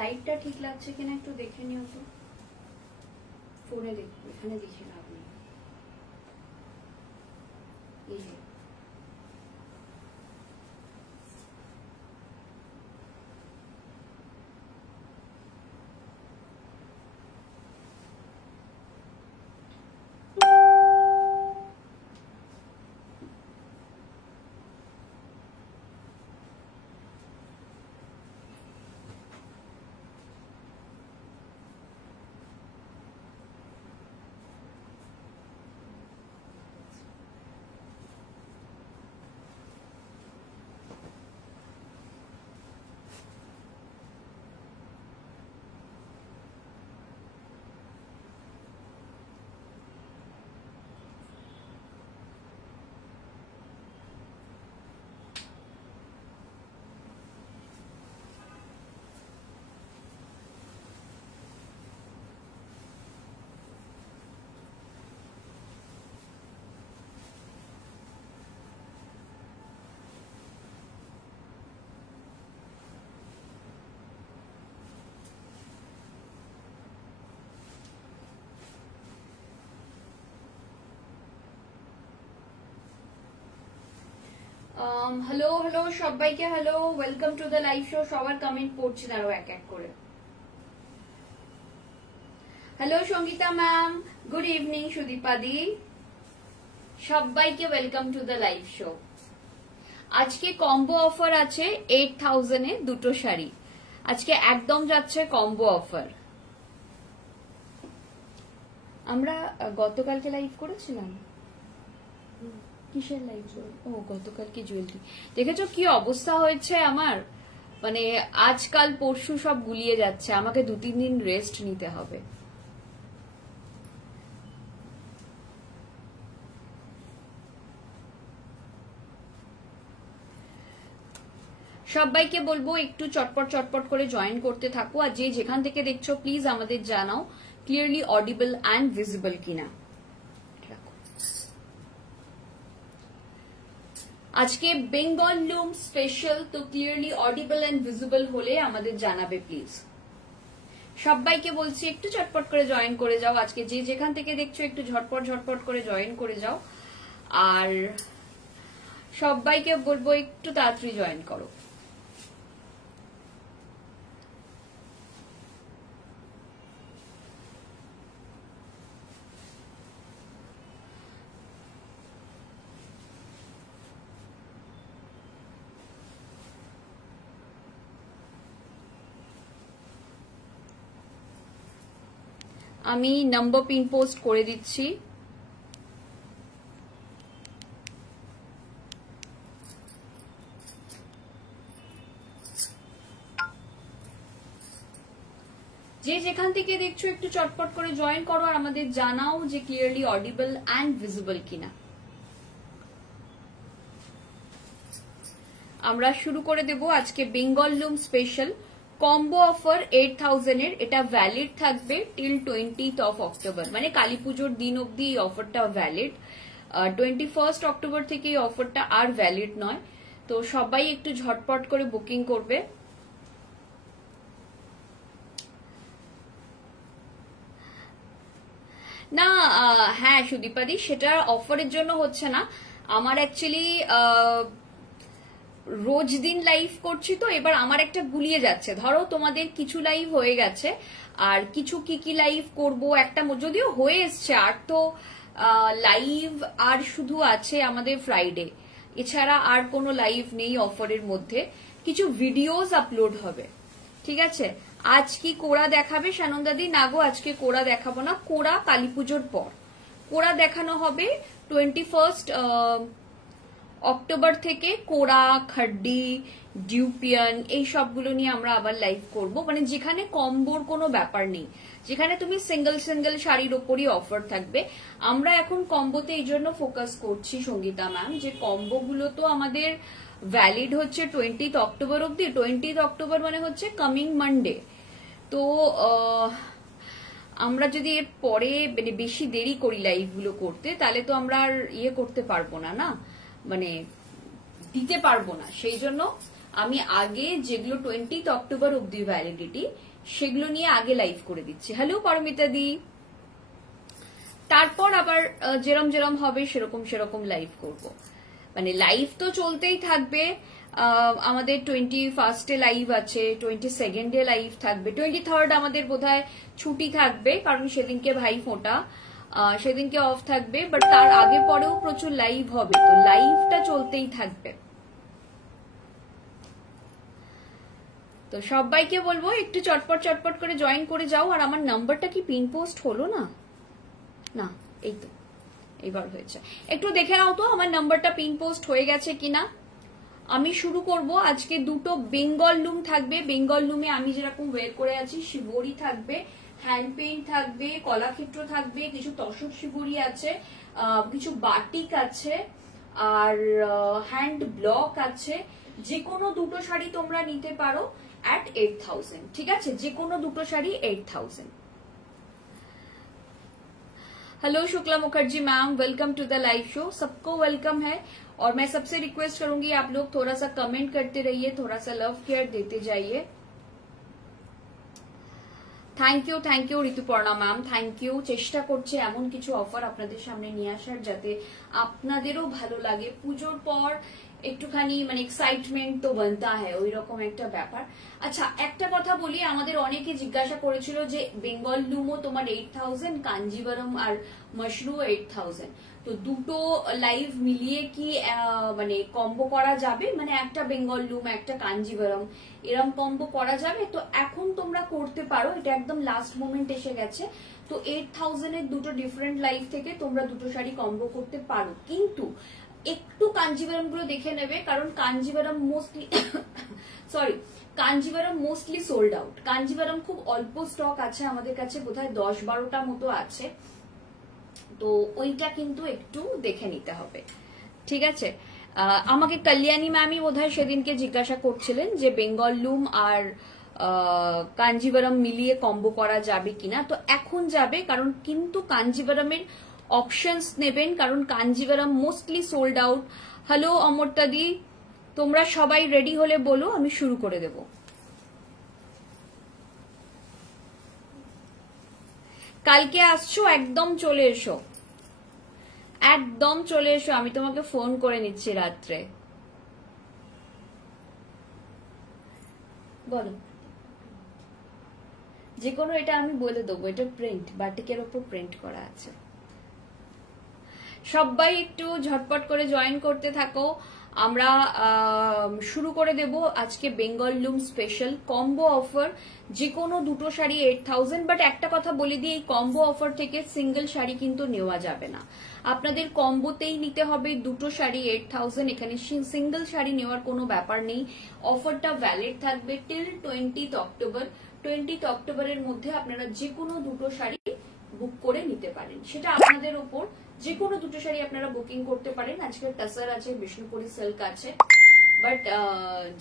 লাইটটা ঠিক লাগছে কিনা একটু দেখে নিও তো। ফোনে দেখবো, এখানে দেখে লাভ নেই। এই যে হ্যালো হ্যালো সবাইকে hello, welcome to the live show. সবার কমেন্ট পড়ছি আরো এক এক করে। Hello Sangeeta ma'am, good evening সুদীপাদি, সবাইকে welcome to the live show. আজকে কম্বো অফার আছে 8000 এ দুটো শাড়ি, আজকে একদম যাচ্ছে কম্বো অফার। আমরা গতকালকে লাইভ করেছিলাম, কিসের লাইভ? ও গতকালকে জুয়েলারি। দেখেছো কি অবস্থা হয়েছে আমার, মানে আজকাল পরশু সব গুলিয়ে যাচ্ছে, আমাকে 2-3 দিন রেস্ট নিতে হবে। সবাইকে বলবো একটু চটপট চটপট করে জয়েন করতে থাকো, আর যে যেখান থেকে দেখছো প্লিজ আমাদের জানাও ক্লিয়ারলি অডিবল অ্যান্ড ভিজিবল কিনা। আজকে বেঙ্গল লুম স্পেশাল, তো ক্লিয়ারলি অডিবল এন্ড ভিজিবল হলে আমাদের জানাবে প্লিজ। সবাইকে বলছি একটু চটপট করে জয়েন করে যাও, আজকে যে যেখান থেকে দেখছো একটু ঝটপট ঝটপট করে জয়েন করে যাও, আর সবাইকে বলবো একটু তাড়াতাড়ি জয়েন করো। আমি নাম্বার পিন পোস্ট করে দিচ্ছি। যে যেখান থেকে দেখছো একটু চটপট করে জয়েন করো, আর আমাদের জানাও যে ক্লিয়ারলি অডিবল অ্যান্ড ভিজিবল কিনা। আমরা শুরু করে দেব আজকে বেঙ্গল লুম স্পেশাল কম্বো অফার 8000 এর। এটা ভ্যালিড থাকবে টিল 20th of অক্টোবর, মানে কালী পুজোর দিন অব্দি এই অফারটা ভ্যালিড। 21st অক্টোবর থেকে এই অফারটা আর ভ্যালিড নয়, তো সবাই একটু ঝটপট করে বুকিং করবে। না হ্যাঁ সুদীপাদি, সেটা অফারের জন্য হচ্ছে না, আমার অ্যাকচুয়ালি রোজ দিন লাইভ করছি তো এবার আমার একটা গুলিয়ে যাচ্ছে। ধরো তোমাদের কিছু লাইভ হয়ে গেছে, আর কিছু কি কি লাইভ করব, একটা যদিও হয়ে এসছে, আর তো লাইভ আর শুধু আছে আমাদের ফ্রাইডে, এছাড়া আর কোনো লাইভ নেই অফারের মধ্যে। কিছু ভিডিওস আপলোড হবে, ঠিক আছে। আজ কি কোড়া দেখাবে সানন্দাদি? না গো, আজকে কোড়া দেখাবো না, কোড়া কালী পুজোর পর কোড়া দেখানো হবে। 21st অক্টোবর থেকে কোড়া, খাড্ডি, ডিউপিয়ান এই সবগুলো নিয়ে আমরা আবার লাইভ করব, মানে যেখানে কম্বোর কোনো ব্যাপার নেই, যেখানে তুমি সিঙ্গেল সিঙ্গেল শাড়ির ওপরই অফার থাকবে। আমরা এখন কম্বোতে এই জন্য ফোকাস করছি সঙ্গীতা ম্যাম, যে কম্বো গুলো তো আমাদের ভ্যালিড হচ্ছে 20th অক্টোবর অব্দি। 20th অক্টোবর মানে হচ্ছে কামিং মানডে। তো আমরা যদি এর পরে মানে বেশি দেরি করি লাইভ গুলো করতে, তাহলে তো আমরা আর ইয়ে করতে পারবো না, না মানে দিতে পারবো না। সেই জন্য আমি আগে যেগুলো 20th অক্টোবর অব্দি ভ্যালিডিটি, সেগুলো নিয়ে আগে লাইভ করে দিচ্ছি। হ্যালো পারমিতা দি। তারপর আবার যেরম যেরম হবে সেরকম সেরকম লাইভ করব। মানে লাইভ তো চলতেই থাকবে। আমাদের 21 লাইভ আছে, 22 লাইভ থাকবে, 23 আমাদের বোধহয় ছুটি থাকবে কারণ সেদিনকে ভাই ফোঁটা, সেদিনকে অফ থাকবে। বাট তার আগে পরেও প্রচুর লাইভ হবে, তো লাইভটা চলতেই থাকবে। তো সবাইকে বলবো একটু চটপট চটপট করে জয়েন করে যাও। আর আমার নাম্বারটা কি পিন পোস্ট হলো না? না, এই তো এইবার হয়েছে। একটু দেখে নাও তো আমার নাম্বারটা পিন পোস্ট হয়ে গেছে কিনা। আমি শুরু করব। আজকে দুটো বেঙ্গল লুম থাকবে। বেঙ্গল লুমে আমি যেরকম ওয়ের করে আছি, শিবরি থাকবে, হ্যান্ড পেইন্ট থাকবে, কলাক্ষেত্র থাকবে, কিছু তসর শিবরি আছে, কিছু বাটিক আছে, আর হ্যান্ড ব্লক আছে। যে কোনো দুটো শাড়ি তোমরা নিতে পারো at 8000। ঠিক আছে, যে কোনো দুটো sari 8000। Hello Shukla Mukherjee ma'am, welcome to the live show. सबको वेलकम है और मैं सबसे रिक्वेस्ट करूंगी आप लोग थोड़ा सा कमेंट करते रहिए, थोड़ा सा लव केयर देते जाइए। Thank you Rituparna ma'am, thank you. চেষ্টা করছে এমন কিছু অফার আপনাদের সামনে নিয়ে আসার যাতে আপনাদেরও ভালো লাগে। পুজোর পর একটুখানি মানে এক্সাইটমেন্ট তো বানতা হয়, ওই রকম একটা ব্যাপার। আচ্ছা, একটা কথা বলি, আমাদের অনেকে জিজ্ঞাসা করেছিল যে বেঙ্গল লুমও তোমার 8000, কাঞ্জিভারম আর মশরু 8000, তো দুটো লাইভ মিলিয়ে কি মানে কম্বো করা যাবে? মানে একটা বেঙ্গল লুম একটা কাঞ্জিভারম এরম কম্বো করা যাবে? তো এখন তোমরা করতে পারো, এটা একদম লাস্ট মোমেন্ট এসে গেছে। তো 8000 এর দুটো ডিফারেন্ট লাইভ থেকে তোমরা দুটো শাড়ি কম্বো করতে পারো, কিন্তু একটু কাঞ্জিভারম গুলো দেখে নেবে, কারণ Kanjivaram mostly Kanjivaram mostly sold out. Kanjivaram খুব অল্প স্টক আছে আমাদের কাছে, বোধহয় 10-12টা মতো আছে, তো ওইটা কিন্তু একটু দেখে নিতে হবে। ঠিক আছে, আমাকে কল্যাণী ম্যামই বোধহয় সেদিনকে জিজ্ঞাসা করছিলেন যে বেঙ্গল লুম আর কাঞ্জিভারম মিলিয়ে কম্বো করা যাবে কিনা। তো এখন যাবে, কারণ কিন্তু কাঞ্জিভারমের অপশনস নেবেন, কারণ Kanjivaram mostly sold out. Hello অমরতাদি, তোমরা সবাই রেডি হলে বলো, আমি শুরু করে দেব। কালকে আসছো? একদম চলে এসো, একদম চলে এসো, আমি তোমাকে ফোন করে নিচ্ছি রাত্রে। বলো যে কোনো, এটা আমি বলে দেবো, এটা প্রিন্ট, বাটিকের ওপর প্রিন্ট করা আছে। সবাই একটু ঝটপট করে জয়েন করতে থাকো। আমরা শুরু করে দেব আজকে বেঙ্গল লুম স্পেশাল কম্বো অফার। যে কোনো দুটো শাড়ি 8000। বাট একটা কথা বলে দিই, এই কম্বো অফার থেকে সিঙ্গেল শাড়ি কিন্তু নেওয়া যাবে না, আপনাদের কম্বোতেই নিতে হবে দুটো শাড়ি 8000। এখানে সিঙ্গেল শাড়ি নেওয়ার কোনো ব্যাপার নেই। অফারটা ভ্যালিড থাকবে টিল 20th অক্টোবর। 20th অক্টোবরের মধ্যে আপনারা যে কোনো দুটো শাড়ি বুক করে নিতে পারেন, সেটা আপনাদের উপর। যে কোনো দুটো শাড়ি আপনারা বুকিং করতে পারেন। আজকে টাসার আছে, বিষ্ণুপুরি সিল্ক আছে, বাট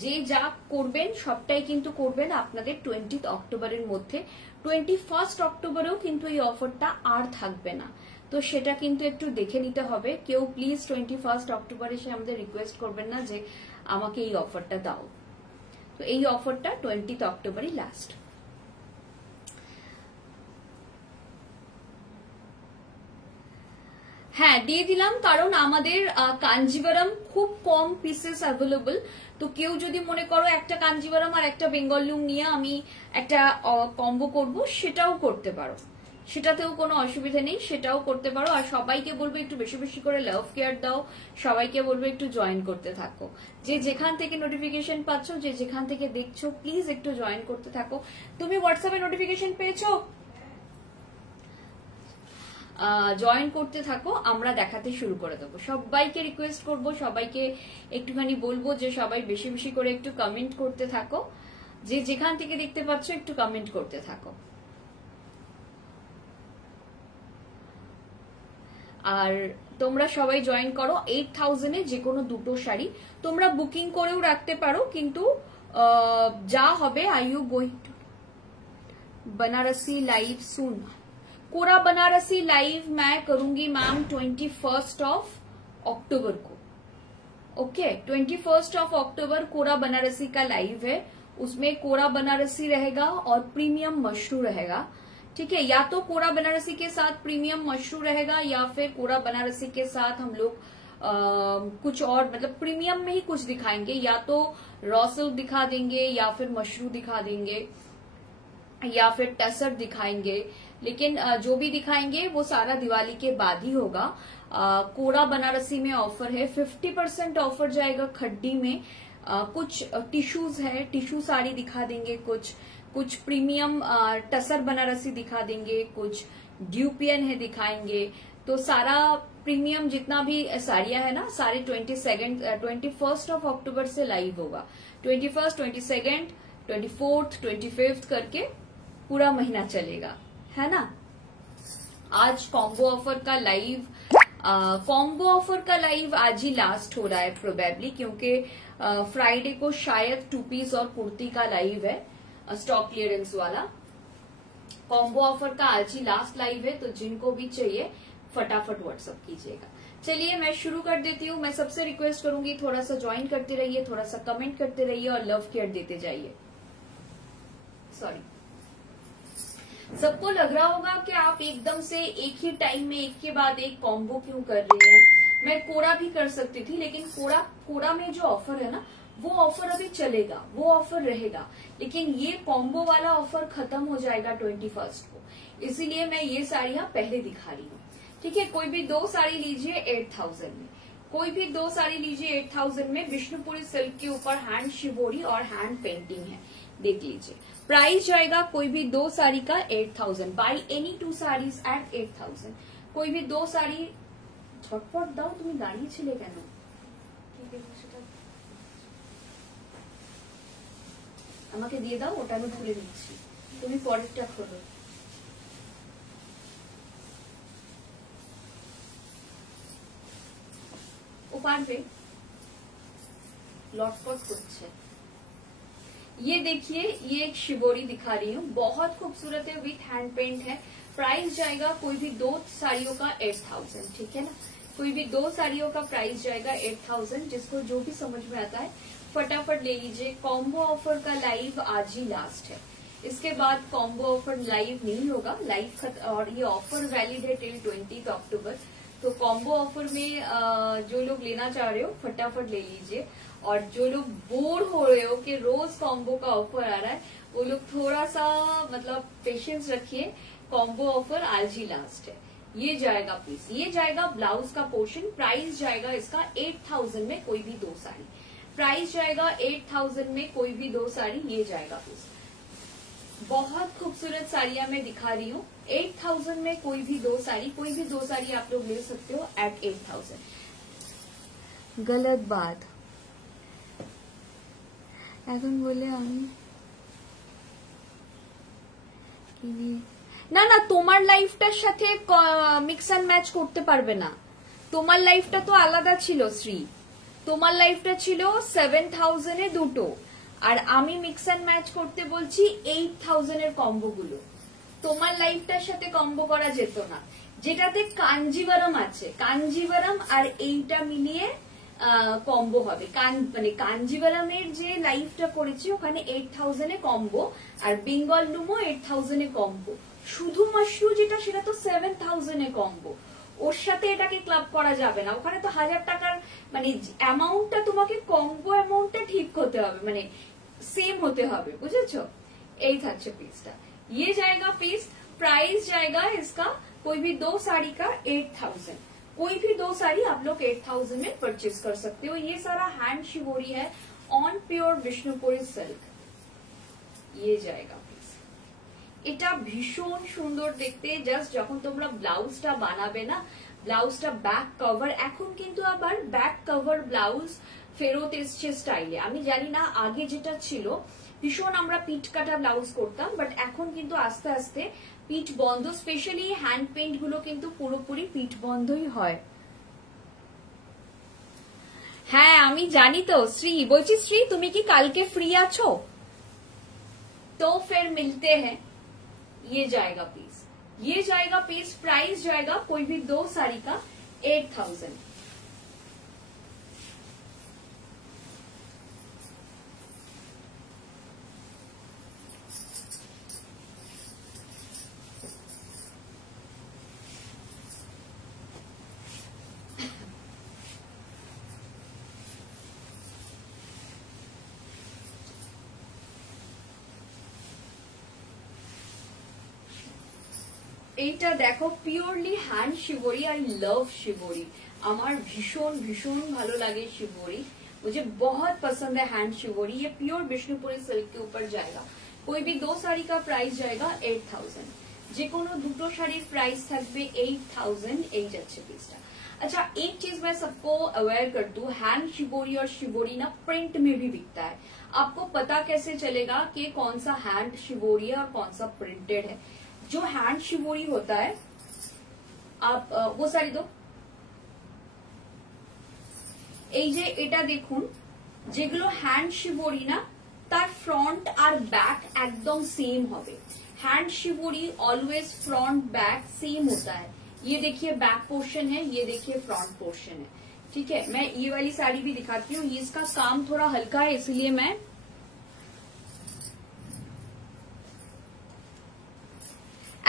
যে যা করবেন সবটাই কিন্তু করবেন আপনাদের 20th অক্টোবরের মধ্যে। 21st অক্টোবরেও কিন্তু এই অফারটা আর থাকবে না, তো সেটা কিন্তু একটু দেখে নিতে হবে। কেউ প্লিজ 21st অক্টোবর এসে আমাদের রিকোয়েস্ট করবেন না যে আমাকে এই অফারটা দাও। তো এই অফারটা 20th অক্টোবরই লাস্ট। হ্যাঁ, দিয়ে দিলাম, কারণ আমাদের কাঞ্জিভারম খুব কম পিসেস অ্যাভেলেবল। তো কেউ যদি মনে করো একটা কাঞ্জিভারম আর একটা বেঙ্গল লুম নিয়ে আমি একটা কম্বো করব, সেটাও করতে পারো, সেটাতেও কোনো অসুবিধা নেই, সেটাও করতে পারো। আর সবাইকে বলবো একটু বেশি বেশি করে লাভ কেয়ার দাও, সবাইকে বলবো একটু জয়েন করতে থাকো। যে যেখান থেকে নোটিফিকেশন পাচ্ছ, যে যেখান থেকে দেখছো, প্লিজ একটু জয়েন করতে থাকো। তুমি হোয়াটসঅ্যাপে নোটিফিকেশন পেয়েছো? জয়েন করতে থাকো, আমরা দেখাতে শুরু করে দেবো। সবাইকে রিকোয়েস্ট করব, সবাইকে একটুখানি বলবো যে সবাই বেশি বেশি করে একটু কমেন্ট করতে থাকো। যে যেখান থেকে দেখতে পাচ্ছ একটু কমেন্ট করতে থাকো। আর তোমরা সবাই জয়েন করো। 8000-এ যে কোনো দুটো শাড়ি তোমরা বুকিং করেও রাখতে পারো, কিন্তু যা হবে। I you going to Banarasi live soon? Kora Banarasi live मैं करूंगी मैम 21st अक्टूबर को। Okay, 21st of October Kora Banarasi का लाइव है, उसमें कोरा बनारसी रहेगा और प्रीमियम मशरू रहेगा। ठीक है, या तो कोरा बनारसी के साथ प्रीमियम मशरू रहेगा या फिर कोरा बनारसी के साथ हम लोग कुछ और मतलब प्रीमियम में ही कुछ दिखाएंगे, या तो रॉ सिल्क दिखा देंगे या फिर मशरू दिखा देंगे या फिर टसर दिखाएंगे। लेकिन जो भी दिखाएंगे वो सारा दिवाली के बाद ही होगा। कोरा बनारसी में ऑफर है, 50% ऑफर जाएगा खड्डी में। कुछ टिश्यूज है, टिश्यू साड़ी दिखा देंगे, कुछ प्रीमियम टसर बनारसी दिखा देंगे, कुछ ड्यूपियन है दिखाएंगे। तो सारा प्रीमियम जितना भी साड़ियां है ना, सारे 21 ऑफ अक्टूबर से लाइव होगा। 21, 22, 24, 25 करके पूरा महीना चलेगा, है ना। आज कॉम्बो ऑफर का लाइव आज ही लास्ट हो रहा है प्रोबेबली, क्योंकि फ्राइडे को शायद 2 पीस और कुर्ती का लाइव है, स्टॉक क्लियरेंस वाला। कॉम्बो ऑफर का आज ही लास्ट लाइव है, तो जिनको भी चाहिए फटाफट व्हाट्सएप कीजिएगा। चलिए मैं शुरू कर देती हूँ। मैं सबसे रिक्वेस्ट करूंगी थोड़ा सा ज्वाइन करते रहिए, थोड़ा सा कमेंट करते रहिए और लव केयर देते जाइए। सॉरी, सबको लग रहा होगा कि आप एकदम से एक ही टाइम में एक के बाद एक कॉम्बो क्यों कर रही हैं। मैं कोरा भी कर सकती थी, लेकिन कोरा में जो ऑफर है ना, वो ऑफर अभी चलेगा, वो ऑफर रहेगा, लेकिन ये कॉम्बो वाला ऑफर खत्म हो जाएगा 21 को। इसीलिए मैं ये साड़ियां पहले दिखा रही हूँ। ठीक है, कोई भी 2 साड़ी लीजिए 8000 में, कोई भी 2 साड़ी लीजिए 8000 में। विष्णुपुरी सिल्क के ऊपर हैंड शिवोरी और हैंड पेंटिंग है, देख लीजिए। प्राइस जाएगा कोई भी 2 साड़ी का 8000। Buy any 2 saris at 8000। कोई भी 2 साड़ी झटपट दाओ, তুমি দাঁড়িয়ে ছিলে কেন? ঠিক আছে, সেটা আমাকে দিয়ে দাও, ওটা আমি খুলে দিচ্ছি, তুমি পরেরটা খোলো। ও পারবে, লটপট করছে। ये देखिए, ये एक शिवोरी दिखा रही हूँ, बहुत खूबसूरत है, विथ हैंड पेंट है। प्राइस जाएगा कोई भी 2 साड़ियों का 8000। ठीक है ना, कोई भी 2 साड़ियों का प्राइस जाएगा 8000। जिसको जो भी समझ में आता है फटाफट ले लीजिए। कॉम्बो ऑफर का लाइव आज ही लास्ट है, इसके बाद कॉम्बो ऑफर लाइव नहीं होगा। और ये ऑफर वैलिड है टिल 20 अक्टूबर। तो कॉम्बो ऑफर में जो लोग लेना चाह रहे हो फटाफट ले लीजिए, और जो लोग बोर हो रहे हो कि रोज कॉम्बो का ऑफर आ रहा है, वो लोग थोड़ा सा मतलब पेशेंस रखिए। कॉम्बो ऑफर आज ही लास्ट है। ये जाएगा पीस, ये जाएगा ब्लाउज का पोर्शन। प्राइस जाएगा इसका 8000 में कोई भी 2 साड़ी। प्राइस जाएगा 8000 में कोई भी 2 साड़ी, ये जाएगा पीस। बहुत खूबसूरत साड़ियां मैं दिखा रही हूँ। 8000 में कोई भी 2 साड़ी, कोई भी 2 साड़ी आप लोग ले सकते हो एट 8000। गलत बात এখন বলে আমি না না, তোমার লাইফটার সাথে মিক্স অ্যান্ড ম্যাচ করতে পারবে না। তোমার লাইফটা তো আলাদা ছিল শ্রী, তোমার লাইফটা ছিল 7000 এ দুটো, আর আমি মিক্স অ্যান্ড ম্যাচ করতে বলছি 8000 এর কম্বো গুলো। তোমার লাইফটার সাথে কম্বো করা যেত না, যেটাতে কাঞ্জিভারাম আছে, কাঞ্জিভারাম আর এইটা মিলিয়ে কম্বো হবে। মানে কাঞ্জিভারামের যে লাইফটা করেছি ওখানে 8000 এ কম্বো, আর বেঙ্গল লুমো 8000 এ কম্বো। শুধু মাশরু যেটা সেটা তো 7000 এ কম্বো, ওর সাথে এটাকে ক্লাব করা যাবে না। ওখানে তো 1000 টাকার মানে অ্যামাউন্টটা তোমাকে কম্বো অ্যামাউন্টটা ঠিক হতে হবে, মানে सेम होते হবে, বুঝেছো। এই থাকছে পিসটা, ये जाएगा पीस। प्राइस जाएगा इसका कोई भी 2 साड़ी का 8000। कोई भी 2 साड़ी आप लोग 8000 में परचेज कर सकते हो। ये सारा हैंड शिवोरी है ऑन प्योर विष्णुपुरी सिल्क। ये जाएगा पीस। এটা ভীষণ সুন্দর দেখতে। জাস্ট যখন তোমরা ব্লাউজটা বানাবে না, ব্লাউজটা ব্যাক কভার, এখন কিন্তু আবার ব্যাক কভার ব্লাউজ ফেরত এসছে স্টাইলে। আমি জানি না আগে যেটা ছিল ভীষণ আমরা পিঠ কাটা ব্লাউজ করতাম, বাট এখন কিন্তু আস্তে আস্তে পিঠ বন্ধ, স্পেশালি হ্যান্ড পেইন্ট গুলো কিন্তু পুরোপুরি পিঠ বন্ধই হয়। হ্যাঁ আমি জানি তো শ্রী, বলছি শ্রী তুমি কি কালকে ফ্রি আছো? তো ফির মিলতে हैं। ये जाएगा पीस, ये जाएगा पीस। प्राइस जाएगा कोई भी 2 साड़ी का 8000। এইটা দেখো purely hand shibori. I love shibori, আমার ভীষণ ভীষণ ভালো লাগে शिवोरी, मुझे बहुत पसंद है हैंड शिवोरी। ये प्योर विष्णुपुरी सिल्क के ऊपर जाएगा। कोई भी दो साड़ी का प्राइस जाएगा 8000, যে কোনো দুটো শাড়ির प्राइस থাকবে 8000। এই যাচ্ছে পিসটা। अच्छा एक चीज मैं सबको अवेयर कर दूं, हैंड शिवोरी और शिवोरी ना प्रिंट में भी बिकता है। आपको पता कैसे चलेगा कि कौन सा हैंड शिवोरी है और कौन सा प्रिंटेड है? जो हैंड शिवोरी होता है, आप वो साड़ी दो, এই যে এটা দেখুন, যেগুলো হ্যান্ড শিবরি না তার ফ্রন্ট আর बैक एकदम सेम হবে। Hand shibori always front back same होता है। ये देखिए बैक पोर्शन है, ये देखिए फ्रंट पोर्शन है। ठीक है, मैं ये वाली साड़ी भी दिखाती हूँ। ये इसका काम थोड़ा हल्का है, इसलिए मैं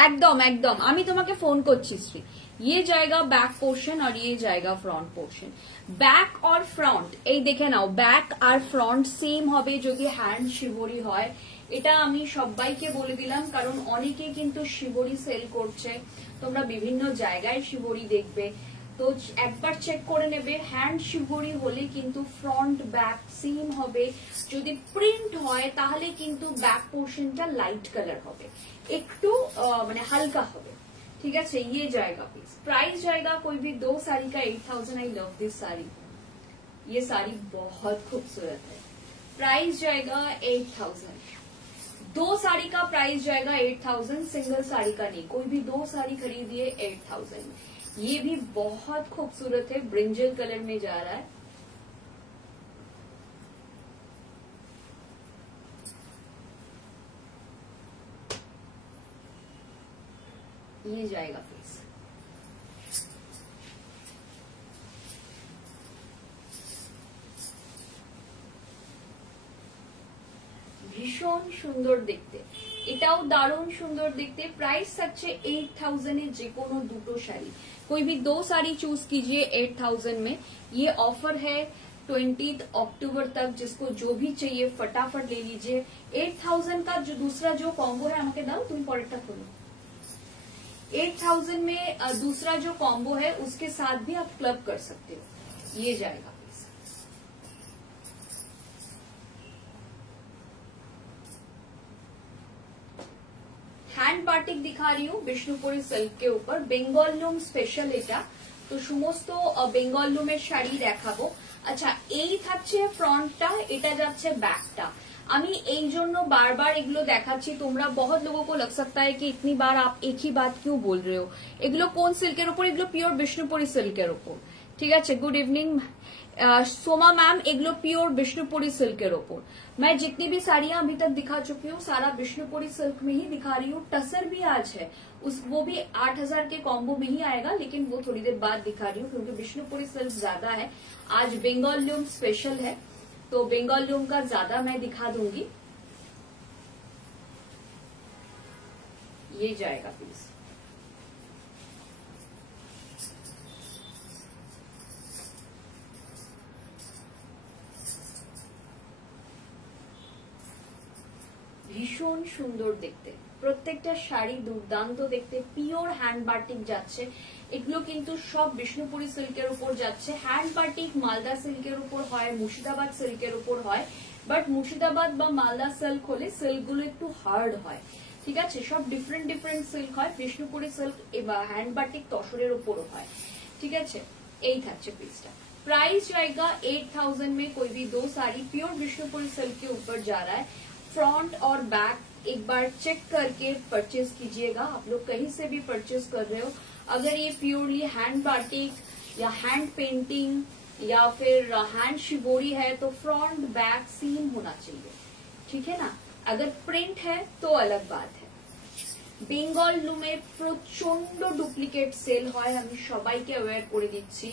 एकदम एकदम আমি তোমাকে ফোন করছি শ্রী। ये जाएगा बैक पोर्शन और ये जाएगा फ्रंट पोर्शन। बैक और फ्रंट এই দেখে নাও, बैक আর फ्रंट सेम হবে যদি হ্যান্ড শিবরি হয়। এটা আমি সবাইকে বলে দিলাম, কারণ অনেকে কিন্তু শিবরি সেল করছে, তোমরা বিভিন্ন জায়গায় শিবরি দেখবে, তো একবার চেক করে নেবে। হ্যান্ড শিবরি হলে কিন্তু ফ্রন্ট ব্যাক সেম হবে। যদি প্রিন্ট হয় তাহলে কিন্তু ব্যাক পোর্শনটা লাইট কালার হবে, একটু মানে হালকা হবে। ठीक है, ये जाएगा पीस। प्राइस जाएगा कोई भी दो साड़ी का 8000। आई लव दिस साड़ी, ये साड़ी बहुत खूबसूरत है। प्राइस जाएगा 8000। दो साड़ी का प्राइस जाएगा 8000, सिंगल साड़ी का नहीं। कोई भी दो साड़ी खरीदिए 8000 में। ये भी बहुत खूबसूरत है, ब्रिंजल कलर में जा रहा है। ये जाएगा पीस। ভীষণ সুন্দর দেখতে, এটাও দারুণ সুন্দর দেখতে। प्राइस থাকছে 8000 এ যে কোনো দুটো শাড়ি। कोई भी दो साड़ी चूज कीजिए 8000 में। ये ऑफर है 20 अक्टूबर तक, जिसको जो भी चाहिए फटाफट ले लीजिए। 8000 का जो दूसरा जो कॉम्बो है, আমাকে দাও, তুমি পরেরটা खोलो। 8000 में दूसरा जो कॉम्बो है उसके साथ भी आप क्लब कर सकते हो। ये जाएगा पीस। हैंड बाटिक दिखा रही हूँ विष्णुपुरी सिल्क के ऊपर, बेंगल लूम स्पेशल এটা। তো সমস্ত বেঙ্গল লুমের শাড়ি দেখাবো। আচ্ছা এই থাকছে ফ্রন্টটা, এটা যাচ্ছে ব্যাকটা। আমি এই জন্য বারবার এগুলো দেখাচ্ছি। তোমরা बहुत लोगों को लग सकता है कि इतनी बार आप एक ही बात क्यों बोल रहे हो। এগুলো কোন সিল্কের উপর? এগুলো পিওর বিষ্ণুপুরি সিল্কের উপর। ঠিক আছে, गुड इवनिंग सोमा मैम। एग्लो प्योर विष्णुपुरी सिल्क के ऊपर। मैं जितनी भी साड़ियां अभी तक दिखा चुकी हूँ सारा विष्णुपुरी सिल्क में ही दिखा रही हूँ। टसर भी आज है, वो भी 8000 के कॉम्बो में ही आएगा, लेकिन वो थोड़ी देर बाद दिखा रही हूँ क्योंकि विष्णुपुरी सिल्क ज्यादा है। आज बेंगल लूम स्पेशल है, तो बेंगल लूम का ज्यादा मैं दिखा दूंगी। ये जाएगा प्लीज। ভীষণ সুন্দর দেখতে, প্রত্যেকটা শাড়ি দুর্দান্ত দেখতে। পিওর হ্যান্ড বাটিক যাচ্ছে, এগুলো কিন্তু সব বিষ্ণুপুরি সিল্কের উপর যাচ্ছে। হ্যান্ড বাটিক মালদা সিল্কের উপর হয়, মুর্শিদাবাদ সিল্কের উপর হয়, বাট মুর্শিদাবাদ বা মালদা সিল্ক হলে সিল্কগুলো একটু হার্ড হয়। ঠিক আছে, সব ডিফারেন্ট ডিফারেন্ট সিল্ক হয়। বিষ্ণুপুরি সিল্ক এবার হ্যান্ড বাটিক তসরের উপরও হয়। ঠিক আছে, এই থাকছে পিসটা। प्राइस जाएगा 8000 में। कोई भी दो साड़ी प्योर विष्णुपुरी सिल्क के ऊपर जा रहा है। फ्रंट और बैक एक बार चेक करके परचेज कीजिएगा। आप लोग कहीं से भी परचेज कर रहे हो, अगर ये प्योरली हैंड बाटिक या हैंड पेंटिंग या फिर हैंड शिवोरी है तो फ्रंट बैक सेम होना चाहिए। ठीक है ना, अगर प्रिंट है तो अलग बात है। বেঙ্গল লুমে প্রচন্ড ডুপ্লিকেট সেল হয়, আমি সবাইকে অ্যাওয়্যার করে দিচ্ছি।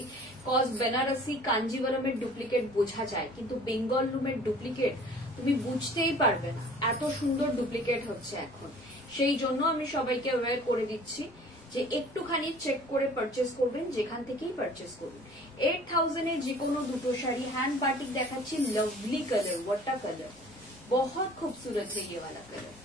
কজ বেনারসি কাঞ্জিভারমের ডুপ্লিকেট বোঝা যায়, কিন্তু বেঙ্গল লুমের ডুপ্লিকেট তুমি বুঝতেই পারবে না, এত সুন্দর ডুপ্লিকেট হচ্ছে এখন। সেই জন্য আমি সবাইকে অ্যাওয়্যার করে দিচ্ছি যে একটুখানি চেক করে পারচেস করবেন, যেখান থেকেই পারচেস করুন। 8000 এ যে কোনো দুটো শাড়ি। हैंड बाटिक দেখাচ্ছি, लवली कलर, वट्टा कलर बहुत खूबसूरत है ये वाला कलर।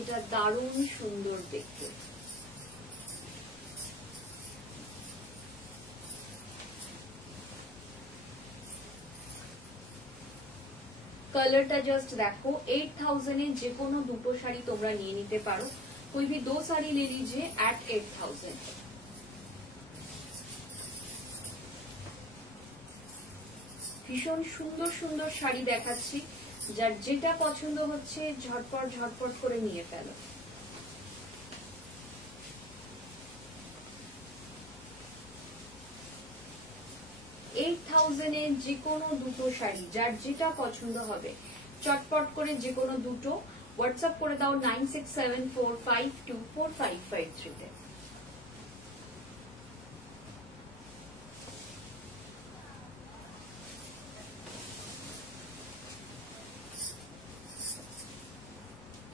এটা দারুণ সুন্দর দেখতে। कलरটা जस्ट देखो 8000 এ যে কোনো দুটো শাড়ি তোমরা নিয়ে নিতে পারো। कोई भी दो साड़ी ले लीजिए एट 8000। ভীষণ সুন্দর সুন্দর শাড়ি দেখাচ্ছি, যার যেটা পছন্দ হচ্ছে ঝটপট ঝটপট করে নিয়ে ফেলো। $8,000 এর যে কোনো দুটো শাড়ি যার যেটা পছন্দ হবে চটপট করে যে কোনো দুটো হোয়াটসঅ্যাপ করে দাও 9674524553 তে।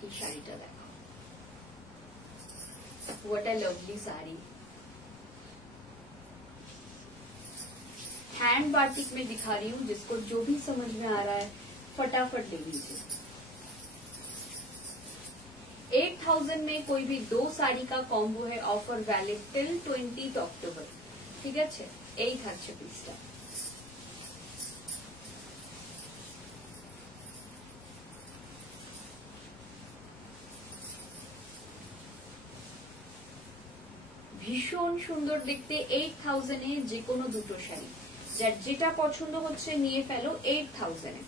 এই শাড়িটা দেখো, what a lovely sari. Hand batik में दिखा रही हूँ, जिसको जो भी समझ में आ रहा है फटाफट ले लीजिए। 8000 में कोई भी दो साड़ी का कॉम्बो है, ऑफर वैलिड टिल 20 अक्टूबर। ठीक है, यही था पिसटा। ভীষণ সুন্দর দেখতে 8000 এ যে কোনো দুটো শাড়ি যার যেটা পছন্দ হচ্ছে নিয়ে ফেলো 8000 এ।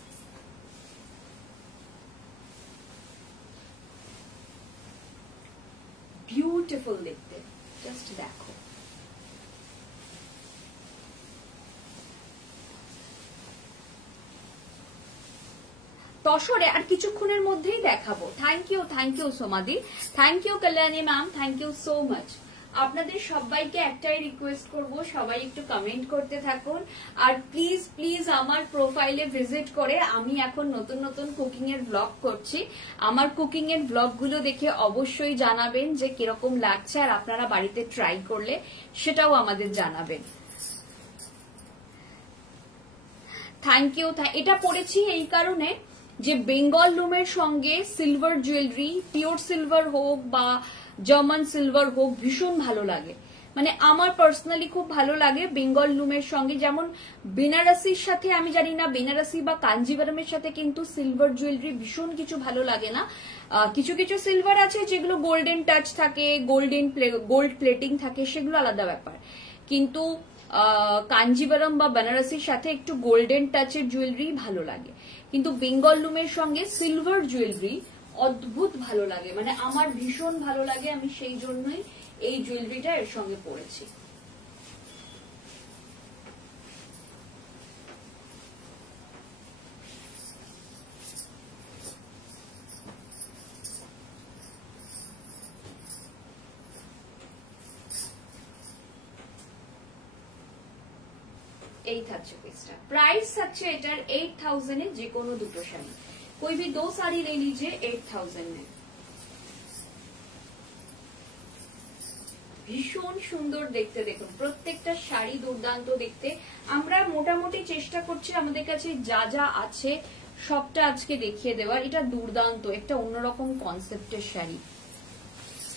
বিউটিফুল দেখতে, জাস্ট দেখো। তসরে আর কিছুক্ষণের মধ্যেই দেখাবো। থ্যাংক ইউ সোমাদি, thank you Kalyani ma'am, thank you so much. আপনাদের সবাইকে একটাই রিকোয়েস্ট করব, সবাই একটু কমেন্ট করতে থাকুন আর প্লিজ প্লিজ আমার প্রোফাইলে ভিজিট করে, আমি এখন নতুন নতুন কুকিং এর ব্লগ করছি, আমার কুকিং এর ব্লগ গুলো দেখে অবশ্যই জানাবেন যে কিরকম লাগছে, আর আপনারা বাড়িতে ট্রাই করলে সেটাও আমাদের জানাবেন। Thank you. এটা পড়েছি এই কারণে যে বেঙ্গল লুমের সঙ্গে সিলভার জুয়েলারি, পিওর সিলভার হোক বা জার্মান সিলভার হোক, ভীষণ ভালো লাগে। মানে আমার পার্সোনালি খুব ভালো লাগে বেঙ্গল লুমের সঙ্গে। যেমন বেনারসির সাথে, আমি জানি না বেনারসি বা কাঞ্জিভারমের সাথে কিন্তু সিলভার জুয়েলারি ভীষণ কিছু ভালো লাগে না। কিছু কিছু সিলভার আছে যেগুলো গোল্ডেন টাচ থাকে, গোল্ড প্লেটিং থাকে, সেগুলো আলাদা ব্যাপার। কিন্তু কাঞ্জিভারম বা বেনারসির সাথে একটু গোল্ডেন টাচের জুয়েলারি ভালো লাগে, কিন্তু বেঙ্গল লুমের সঙ্গে সিলভার জুয়েলারি অদ্ভুত ভালো লাগে, মানে আমার ভীষণ ভালো লাগে। আমি সেই জন্যই এই জুয়েলারিটা এর সঙ্গে পরেছি। এই থাকছে পিসটা, প্রাইস থাকছে এটার 8000 এ যে কোনো দুটো শাড়ি। कोई भी दो साड़ी ले लीजिए 8000 में। ভীষণ সুন্দর দেখতে, দেখুন প্রত্যেকটা শাড়ি দুর্দান্ত দেখতে। আমরা মোটামুটি চেষ্টা করছি আমাদের কাছে যা যা আছে সবটা আজকে দেখিয়ে দেওয়ার। এটা দুর্দান্ত একটা অন্যরকম কনসেপ্টের শাড়ি,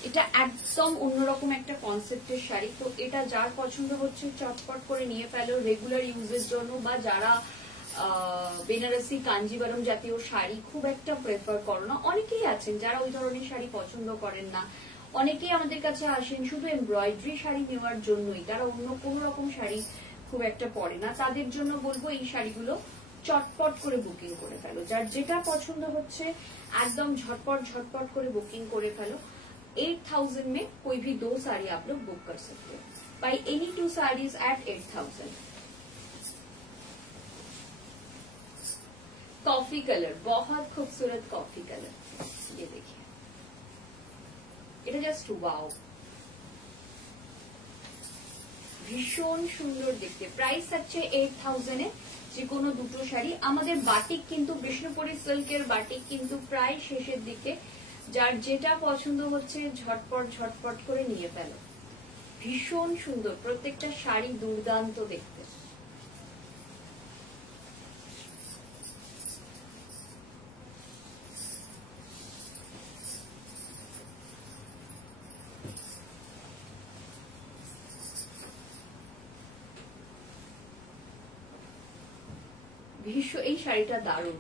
এটা একদম অন্যরকম একটা কনসেপ্টের শাড়ি। তো এটা যার পছন্দ হচ্ছে চটপট করে নিয়ে ফেলো রেগুলার ইউজের জন্য, বা যারা বেনারসি কাঞ্জিভারম জাতীয় শাড়ি খুব একটা প্রেফার করো না, অনেকেই আছেন যারা ওই ধরনের শাড়ি পছন্দ করেন না, অনেকেই আমাদের কাছে আসেন শুধু এমব্রয়ডারি শাড়ি নেওয়ার জন্যই, তারা অন্য কোনো রকম শাড়ি খুব একটা পরে না, তাদের জন্য বলবো এই শাড়িগুলো চটপট করে বুকিং করে ফেলো। যার যেটা পছন্দ হচ্ছে একদম झटपट झटपट করে বুকিং করে ফেলো। 8000 में कोई भी दो साड़ी आप लोग बुक कर सकते हो, buy any two saris at 8000। Coffee colour, बहुत खूबसूरत कॉफी कलर, ये देखिए, এটা জাস্ট ওয়াও, ভীষণ সুন্দর দেখতে। প্রাইস আছে 8000 এ যে কোনো দুটো শাড়ি। আমাদের বাটিক কিন্তু বিষ্ণুপুরি সিল্কের বাটিক কিন্তু প্রায় শেষের দিকে, যার যেটা পছন্দ হচ্ছে ঝটপট ঝটপট করে নিয়ে ফেলো। ভীষণ সুন্দর প্রত্যেকটা শাড়ি, দুর্দান্ত দেখতে। ভীষণ, এই শাড়িটা দারুণ,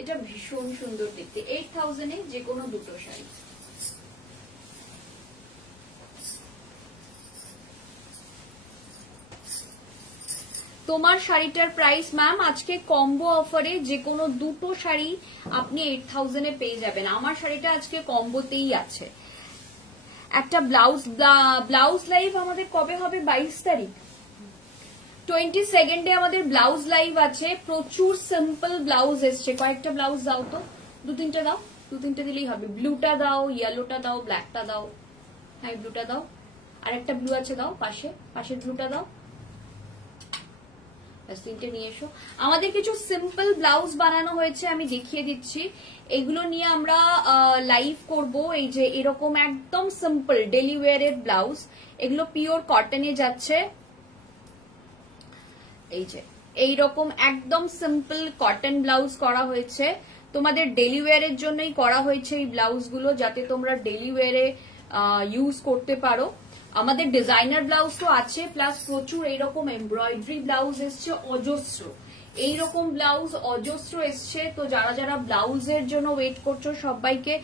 এটা ভীষণ সুন্দর দেখতে। 8000 এ যে কোনো দুটো শাড়ি। তোমার শাড়িটার প্রাইস ম্যাম আজকে কম্বো অফারে যে কোনো দুটো শাড়ি আপনি 8000 এ পেয়ে যাবেন। আমার শাড়িটা আজকে কম্বোতেই আছে। একটা ব্লাউজ লাইভ আমাদের কবে হবে? 22 তারিখ, 22 আমাদের ব্লাউজ লাইভ আছে। প্রচুর সিম্পল ব্লাউজ এসছে। কয়েকটা ব্লাউজ দাও তো, 2-3টা দাও, 2-3টে দিলেই হবে। ব্লুটা দাও, ইয়েলোটা দাও, ব্ল্যাকটা দাও, হ্যাঁ ব্লুটা দাও, আর একটা ব্লু আছে দাও, পাশের ব্লুটা দাও, 3টে নিয়ে এসো। আমাদের কিছু সিম্পল ব্লাউজ বানানো হয়েছে, আমি দেখিয়ে দিচ্ছি। এগুলো নিয়ে আমরা লাইভ করব। এই যে এরকম একদম সিম্পল ডেলি ওয়্যারের ব্লাউজ, এগুলো পিওর কটনে যাচ্ছে। এই যে এইরকম একদম সিম্পল কটন ব্লাউজ করা হয়েছে, তোমাদের ডেলি ওয়্যারের জন্যই করা হয়েছে এই ব্লাউজগুলো, যাতে তোমরা ডেলি ওয়্যারে ইউজ করতে পারো। আমাদের ডিজাইনার ব্লাউজ তো আছে, প্লাস প্রচুর এইরকম এমব্রয়ডারি ব্লাউজ এসছে অজস্র। এইরকম ব্লাউজ অজস্র এসছে। তো যারা যারা ব্লাউজের জন্য ওয়েট করছো সবাইকে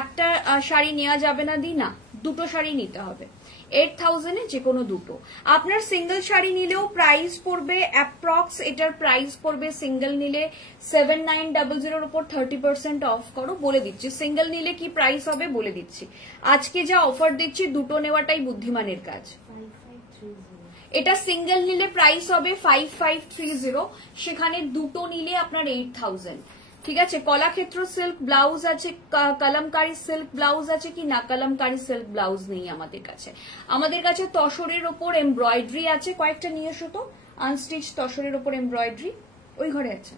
একটা শাড়ি নেওয়া যাবে না দি, না দুটো শাড়ি নিতে হবে। 8000 এ যে কোনো দুটো। আপনার সিঙ্গেল শাড়ি নিলেও প্রাইস পড়বে অ্যাপ্রক্স, এটার প্রাইস পড়বে সিঙ্গেল নিলে 7900 উপর 30% অফ করো, বলে দিচ্ছি। সিঙ্গেল নিলে কি প্রাইস হবে বলে দিচ্ছি। আজকে যা অফার দিচ্ছি দুটো নেওয়াটাই বুদ্ধিমানের কাজ। এটা সিঙ্গেল নিলে প্রাইস হবে 5530, সেখানে দুটো নিলে আপনার 8000। ঠিক আছে। কলাক্ষেত্র সিল্ক ব্লাউজ আছে, কলমকারী সিল্ক ব্লাউজ আছে কি না? কলমকারী সিল্ক ব্লাউজ নেই আমাদের কাছে। আমাদের কাছে তসরের ওপর এমব্রয়ডারি আছে, কয়েকটা নিয়ে এসো তো। আনস্টিচ তসরের ওপর এমব্রয়ডারি ওই ঘরে আছে।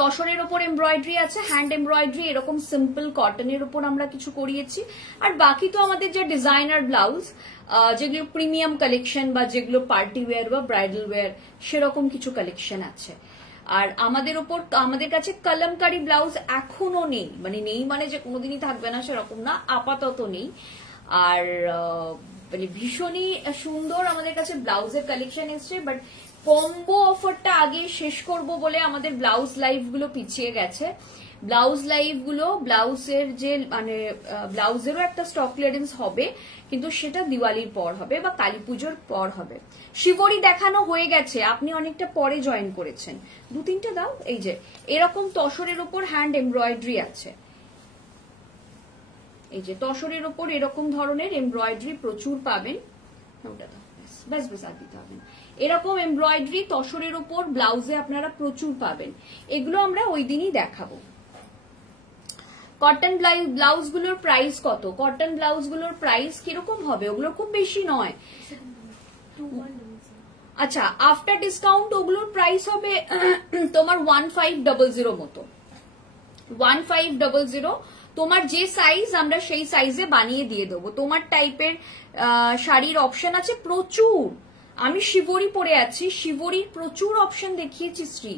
তসরের ওপর এমব্রয়ডারি আছে, হ্যান্ড এমব্রয়ডারি, এরকম সিম্পল কটনের উপর আমরা কিছু করিয়েছি। আর বাকি তো আমাদের যে ডিজাইনার ব্লাউজ, যেগুলো প্রিমিয়াম কালেকশন বা যেগুলো পার্টি ওয়্যার বা ব্রাইডাল ওয়্যার, সেরকম কিছু কালেকশন আছে। আর আমাদের কাছে কলমকারী ব্লাউজ এখনো নেই, নেই মানে যে কোনোদিনই থাকবে না সেরকম না, আপাতত নেই। আর ভীষণই সুন্দর আমাদের কাছে ব্লাউজের কালেকশন এসছে, বাট কম্বো অফারটা আগে শেষ করব বলে আমাদের ব্লাউজ লাইভ গুলো পিছিয়ে গেছে। ব্লাউজ লাইভ গুলো, ব্লাউজের যে ব্লাউজেরও একটা স্টক ক্লিয়ারেন্স হবে, কিন্তু সেটা দিওয়ালির পর হবে বা কালী পুজোর পর হবে। শিবরি দেখানো হয়ে গেছে, আপনি অনেকটা পরে জয়েন করেছেন। 2-3টে দাও। এই যে এরকম তসরের উপর হ্যান্ড এমব্রয়ডারি আছে, এই যে তসরের উপর এরকম ধরনের এমব্রয়ডারি প্রচুর পাবেন। ওটা দাও, ব্যাস আর দিতে হবে না। এরকম এমব্রয়ডারি তসরের উপর ব্লাউজে আপনারা প্রচুর পাবেন। এগুলো আমরা ওই দিনই দেখাবো। কটন ব্লাউজ গুলোর প্রাইস কত? কটন ব্লাউজ গুলোর প্রাইস কিরকম হবে? ওগুলো খুব বেশি নয়। আচ্ছা, আফটার ডিসকাউন্ট ওগুলোর প্রাইস হবে তোমার 1500 মতো। 1500। তোমার যে সাইজ আমরা সেই সাইজে বানিয়ে দিয়ে দেবো। তোমার টাইপের শাড়ির অপশন আছে প্রচুর। আমি শিবরি পরে আছি, শিবরির প্রচুর অপশন দেখিয়েছি শ্রী।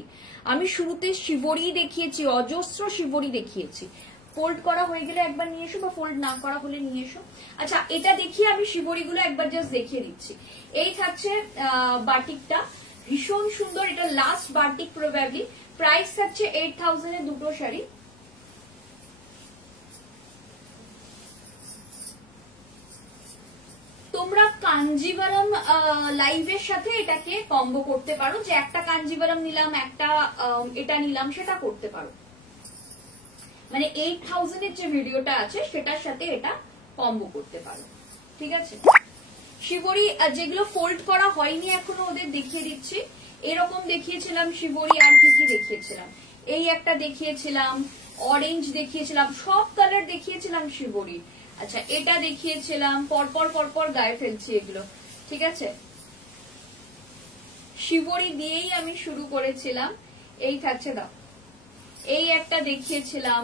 আমি শুরুতে শিবরি দেখিয়েছি, অজস্র শিবরি দেখিয়েছি। ফোল্ড করা হয়ে গেলে একবার নিয়ে এসো, বা ফোল্ড না করা হলে নিয়ে এসো। আচ্ছা, এটা দেখিয়ে আমি শিবরিগুলো একবার জাস্ট দেখিয়ে দিচ্ছি। এই থাকছে বাটিকটা, ভীষণ সুন্দর। এটা লাস্ট বাটিক প্রবাবলি। প্রাইস থাকছে 8000 এ দুটো শাড়ি। তোমরা কাঞ্জিভারম লাইভের সাথে এটাকে কম্বো করতে পারো, যে একটা কাঞ্জিভারম নিলাম, একটা এটা নিলাম, সেটা করতে পারো। 8000 এর যে ভিডিওটা আছে সেটার সাথে এটা কম্বো করতে পারো। ঠিক আছে। শিবরি যেগুলো ফোল্ড করা হয়নি এখনো ওদের দেখিয়ে দিচ্ছি। এরকম দেখিয়েছিলাম শিবরি, আর কি কি দেখিয়েছিলাম? এই একটা দেখিয়েছিলাম, অরেঞ্জ দেখিয়েছিলাম, সব কালার দেখিয়েছিলাম শিবরি। আচ্ছা, এটা দেখিয়েছিলাম, পরপর গায়ে ফেলছি এগুলো। ঠিক আছে, শিবরি দিয়েই আমি শুরু করেছিলাম। এই থাকছে, দাও। এই একটা দেখিয়েছিলাম,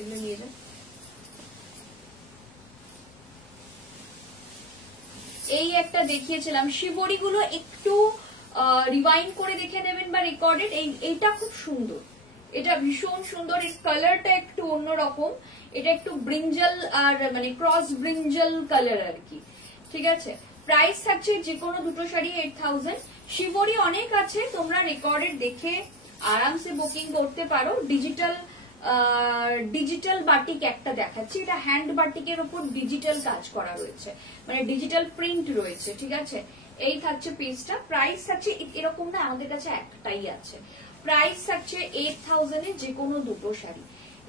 এগুলো নিয়ে যাও। এই একটা দেখিয়েছিলাম। শিবরি গুলো একটু রিওয়াইন্ড করে দেখে নেবেন বা রেকর্ডেড। এইটা খুব সুন্দর, এটা ভীষণ সুন্দর। এই কালারটা একটু অন্যরকম, এটা একটু ব্রিঞ্জাল আর ক্রস ব্রিঞ্জাল কালার আর কি। ঠিক আছে, প্রাইস থাকছে যে কোনো দুটো শাড়ি 8000। শিবরি অনেক আছে, তোমরা রেকর্ডেড দেখে আরামসে বুকিং করতে পারো। ডিজিটাল বাটিক একটা দেখাচ্ছি, এটা হ্যান্ড বাটিকের উপর ডিজিটাল কাজ করা রয়েছে, মানে ডিজিটাল প্রিন্ট রয়েছে, ঠিক আছে। এই থাকছে পিসটা, প্রাইস থাকছে এরকম না, আমাদের কাছে একটাই আছে। প্রাইস থাকছে 8000 এ যে কোনো দুটো শাড়ি।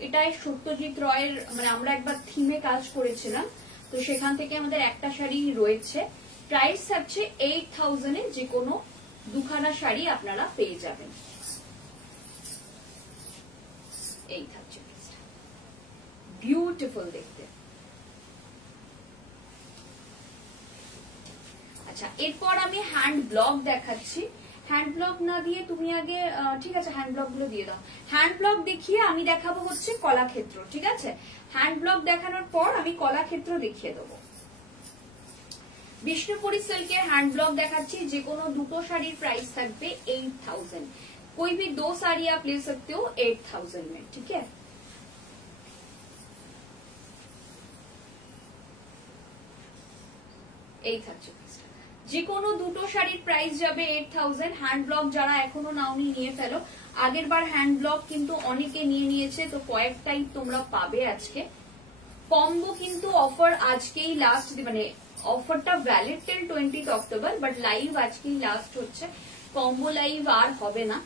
এটাই সত্যজিৎ রয়ের, মানে আমরা একবার থিমে কাজ করেছিলাম, তো সেখান থেকে আমাদের একটা শাড়ি রয়েছে। প্রাইস থাকছে 8000 এ যে কোনো দুখানা শাড়ি আপনারা পেয়ে যাবেন। এই থাকছে পিসটা, বিউটিফুল দেখতে। আচ্ছা, এরপর আমি হ্যান্ড ব্লক দেখাচ্ছি। হ্যান্ড ব্লক না দিয়ে তুমি আগে, ঠিক আছে হ্যান্ড ব্লক গুলো দিয়ে দাও। হ্যান্ড ব্লক দেখিয়ে আমি দেখাবো হচ্ছে কলাক্ষেত্র, ঠিক আছে। হ্যান্ড ব্লক দেখানোর পর আমি কলাক্ষেত্র দেখিয়ে দেবো। বিষ্ণুপুরি সিল্কের হ্যান্ড ব্লক দেখাচ্ছি, যে কোনো দুটো শাড়ির প্রাইস থাকবে 8000। कोई भी दो साड़ी आप ले सकते हो 8000 में, ठीक है। এই থাকছে পিসটা, যে কোনো দুটো শাড়ির প্রাইস যাবে 8000। হ্যান্ড ব্লক যারা এখনো নাওনি নিয়ে ফেলো, আগের বার হ্যান্ড ব্লক কিন্তু অনেকে নিয়ে নিয়েছে, তো কয়েকটাই তোমরা পাবে আজকে। কম্বো কিন্তু অফার আজকেই লাস্ট, মানে অফারটা valid till 20 October, but live আজকেই লাস্ট হচ্ছে। কম্বো লাইভ আর হবে না,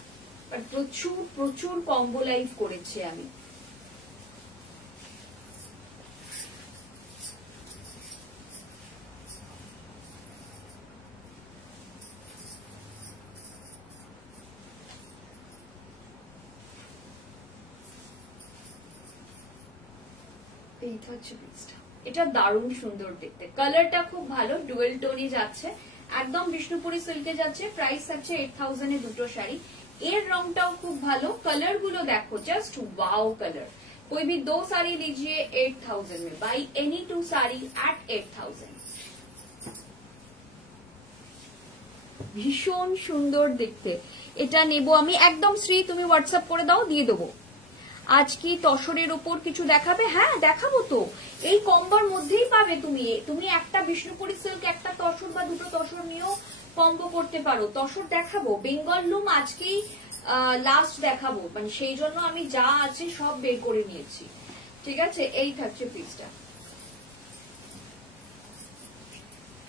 বাট প্রচুর প্রচুর কম্বো লাইভ করেছি আমি। এটা দারুণ সুন্দর দেখতে, কালারটা খুব ভালো, ডুয়েল টোনে যাচ্ছে, একদম বিষ্ণুপুরি সিল্কে যাচ্ছে। প্রাইস আছে 8000 এ দুটো শাড়ি। এর রংটাও খুব ভালো, কালার গুলো দেখো জাস্ট ওয়াও কালার। कोई भी दो साड़ी लीजिए 8000 में, buy any two sari at 8000। ভীষণ সুন্দর দেখতে, এটা নেব আমি একদম। শ্রী তুমি হোয়াটসঅ্যাপ করে দাও, দিয়ে দেবো। আজ কি তসরের উপর কিছু দেখাবে? হ্যাঁ দেখাবো তো, এই কম্বোর মধ্যেই পাবে। তুমি একটা বিষ্ণুপুরি সিল্ক, একটা তসর বা দুটো তসর নিয়েও কম্বো করতে পারো। তসর দেখাবো, বেঙ্গল লুম আজকেই লাস্ট দেখাবো, মানে সেই জন্য আমি যা আছে সব বের করে নিয়েছি, ঠিক আছে। এই থাকছে পিসটা,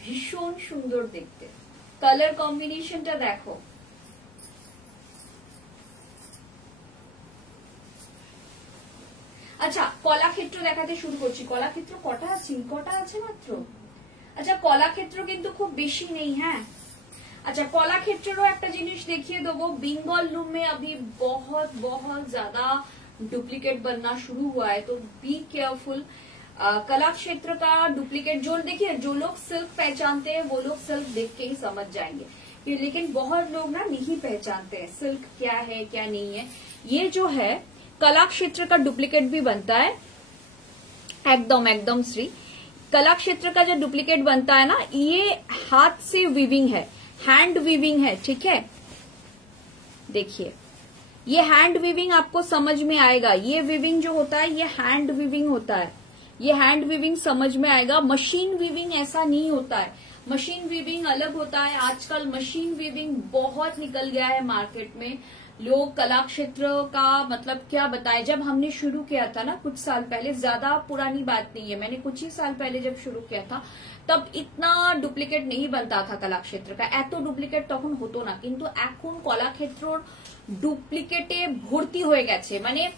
ভীষণ সুন্দর দেখতে, কালার কম্বিনেশনটা দেখো। আচ্ছা, কলাক্ষেত্র দেখাতে শুরু করছি। কলাক্ষেত্র কটা আছে মাত্র। আচ্ছা, কলাক্ষেত্র কিন্তু খুব বেশি নেই, হ্যাঁ। अच्छा, कला क्षेत्रों एक जिनिस देखिए देवो, बेंगल लूम में अभी बहुत बहुत ज्यादा डुप्लीकेट बनना शुरू हुआ है, तो बी केयरफुल। कला क्षेत्र का डुप्लीकेट जो देखिए, जो लोग सिल्क पहचानते हैं वो लोग सिल्क देख के ही समझ जाएंगे, लेकिन बहुत लोग ना नहीं पहचानते हैं सिल्क क्या है क्या नहीं है। ये जो है कला क्षेत्र का डुप्लीकेट भी बनता है, एकदम एकदम श्री। कला क्षेत्र का जो डुप्लीकेट बनता है ना, ये हाथ से वीविंग है, हैंड वीविंग है, ठीक है। देखिए, ये हैंड वीविंग आपको समझ में आएगा। ये वीविंग जो होता है ये हैंड वीविंग होता है, ये हैंड वीविंग समझ में आएगा। मशीन वीविंग ऐसा नहीं होता है, मशीन वीविंग अलग होता है। आजकल मशीन वीविंग बहुत निकल गया है मार्केट में। लोग कला क्षेत्र का मतलब क्या बताएं, जब हमने शुरू किया था ना कुछ साल पहले, ज्यादा पुरानी बात नहीं है, मैंने कुछ ही साल पहले जब शुरू किया था तब इतना डुप्लीकेट नहीं बनता था कला क्षेत्र का, एत डुप्लीकेट तखन होतो ना। किन्तु एखन कला क्षेत्र डुप्लीकेटे भर्ती हये गेछे। माने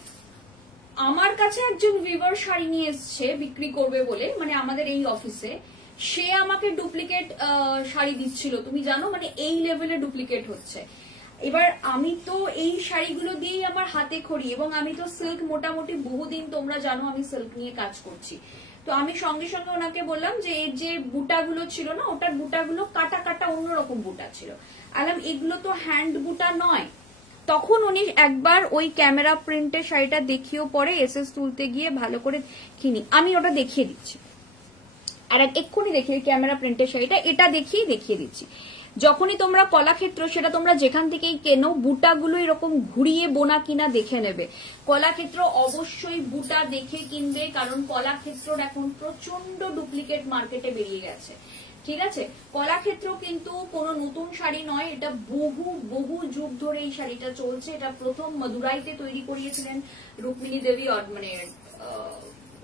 आमार काछे एकजन विवर शाड़ी निये एसेछे बिक्री करबे बोले, माने आमादेर एई अफिसे, से आमाके डुप्लीकेट शाड़ी दिच्छिलो, तुमी जानो, माने एई लेभेले डुप्लीकेट होच्छे। এবার আমি তো এই শাড়িগুলো দিয়েই আমার হাতে খড়ি, এবং আমি তো সিল্ক মোটামুটি বহুদিন, তোমরা জানো আমি সিল্ক নিয়ে কাজ করছি, তো আমি সঙ্গে সঙ্গে ওনাকে বললাম যে এই যে বুটাগুলো ছিল না, ওটার বুটাগুলো কাটা কাটা অন্যরকম বুটা ছিল। আলাম এগুলো তো হ্যান্ড বুটা নয়। তখন উনি একবার ওই ক্যামেরা প্রিন্টের শাড়িটা দেখিয়েও পরে এসএস তুলতে গিয়ে ভালো করে কিনি, আমি ওটা দেখিয়ে দিচ্ছি। আর এক্ষুনি দেখিয়ে ক্যামেরা প্রিন্টের শাড়িটা, এটা দেখিয়ে দিচ্ছি। যখনই তোমরা কলাক্ষেত্র, সেটা তোমরা যেখান থেকেই কেনো, বুটাগুলো এরকম ঘুরিয়ে বোনা কিনা দেখে নেবে। কলাক্ষেত্র অবশ্যই বুটা দেখে কিনবে, কারণ কলাক্ষেত্রর এখন প্রচন্ড ডুপ্লিকেট মার্কেটে বেরিয়ে গেছে, ঠিক আছে, কলাক্ষেত্র কিন্তু কোনো নতুন শাড়ি নয়, এটা বহু বহু যুগ ধরে এই শাড়িটা চলছে। এটা প্রথম মাদুরাইতে তৈরি করিয়েছিলেন রুক্মিণী দেবী, মানে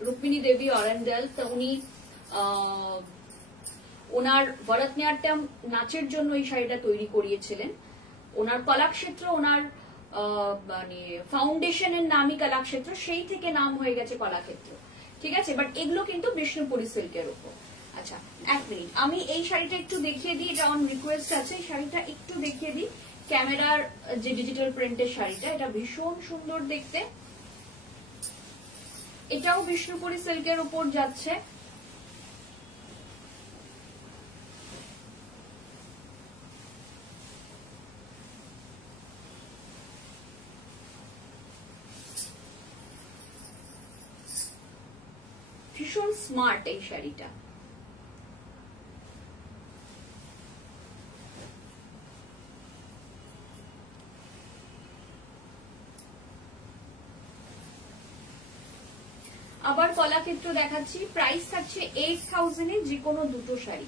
রুক্মিণী দেবী অরেন্ডেল। তো উনি ওনার ভরতনাট্যম নাচের জন্য এই শাড়িটা তৈরি করিয়েছিলেন। ওনার কলাক্ষেত্র, ওনার মানে ফাউন্ডেশনের নামই কলাক্ষেত্র, সেই থেকে নাম হয়ে গেছে কলাক্ষেত্র। ঠিক আছে, বাট এগুলো কিন্তু বিষ্ণুপুরি সিল্কের উপর। আচ্ছা, এক মিনিট, আমি এই শাড়িটা একটু দেখিয়ে দিই, এটা অন রিকোয়েস্ট আছে, এই শাড়িটা একটু দেখিয়ে দিই। ক্যামেরার যে ডিজিটাল প্রিন্টের শাড়িটা, এটা ভীষণ সুন্দর দেখতে, এটাও বিষ্ণুপুরি সিল্কের উপর যাচ্ছে। ভীষণ স্মার্ট এই শাড়িটা। আবার কলাক্ষেত্র দেখাচ্ছি, প্রাইস থাকছে 8000 এ যে কোনো দুটো শাড়ি,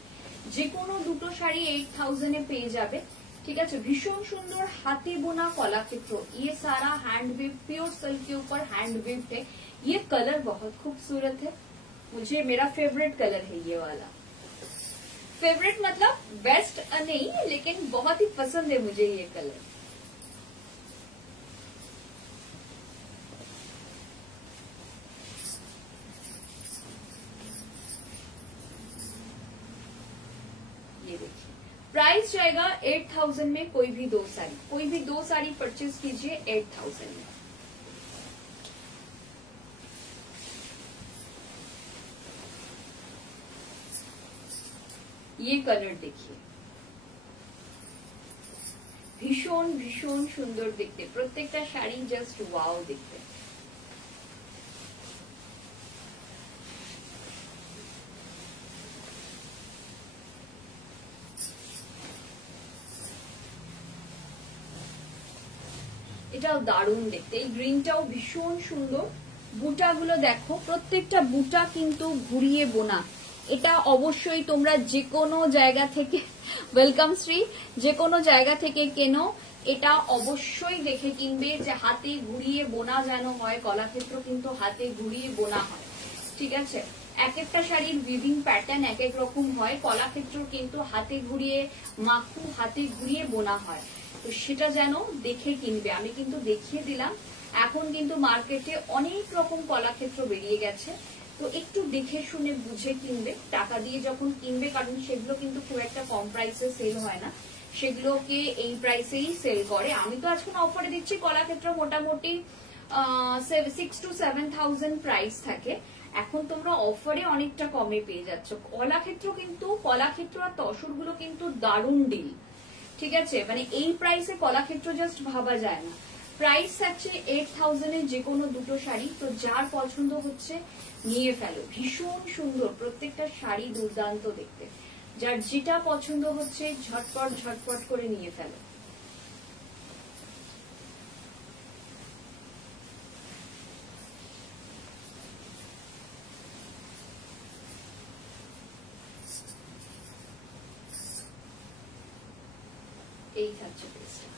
যে কোনো দুটো শাড়ি 8000 এ পেয়ে যাবে। ठीक है, भीषण सुंदर हाथी बुना कलाक्षेत्र, ये सारा हैंड वीव, प्योर सिल्क के ऊपर हैंड वीव्ड है। ये कलर बहुत खूबसूरत है, मुझे मेरा फेवरेट कलर है ये वाला। फेवरेट मतलब बेस्ट नहीं, लेकिन बहुत ही पसंद है मुझे ये कलर। ये देखिए, प्राइस जाएगा 8000 में। कोई भी दो साड़ी परचेज कीजिए 8000 में। ये कलर देखिए, भीषण भीषण सुंदर दिखते, प्रत्येकटा शाड़ी जस्ट वाव दिखते। এটাও দারুণ দেখতে, এই গ্রিনটাও ভীষণ সুন্দর। বুটাগুলো দেখো, প্রত্যেকটা বুটা কিন্তু ঘুরিয়ে বোনা। এটা অবশ্যই তোমরা যে কোনো জায়গা থেকে, ওয়েলকাম শ্রী, যে কোনো জায়গা থেকে কেনো, এটা অবশ্যই দেখে কিনবে যে হাতে ঘুরিয়ে বোনা যেন হয়। কলাক্ষেত্র কিন্তু হাতে ঘুরিয়ে বোনা হয়, ঠিক আছে। এক একটা শাড়ির উইভিং প্যাটার্ন এক এক রকম হয়, কলাক্ষেত্র কিন্তু হাতে ঘুরিয়ে, মাখু হাতে ঘুরিয়ে বোনা হয়। তো সেটা যেন দেখে কিনবে, আমি কিন্তু দেখিয়ে দিলাম। এখন কিন্তু মার্কেটে অনেক রকম কলাক্ষেত্র বেরিয়ে গেছে, তো একটু দেখে শুনে বুঝে কিনবে, টাকা দিয়ে যখন কিনবে, কারণ সেগুলো কিন্তু খুব একটা কম প্রাইসে সেল হয় না, সেগুলোকে এই প্রাইসেই সেল করে। আমি তো আজকে অফারে দিচ্ছি, কলাক্ষেত্র মোটামুটি 6 to 7000 প্রাইস থাকে, এখন তোমরা অফারে অনেকটা কমে পেয়ে যাচ্ছ। কলাক্ষেত্র কিন্তু, কলাক্ষেত্র আর তসর গুলো কিন্তু দারুণ ডিল, ঠিক আছে। মানে এই প্রাইসে কলাক্ষেত্র জাস্ট ভাবা যায় না। প্রাইস থাকছে 8000 এর যে কোনো দুটো শাড়ি, তো যার পছন্দ হচ্ছে নিয়ে ফেলো। ভীষণ সুন্দর, প্রত্যেকটা শাড়ি দুর্দান্ত দেখতে, যার যেটা পছন্দ হচ্ছে ঝটপট ঝটপট করে নিয়ে ফেলো। এই থাকছে পিসটা।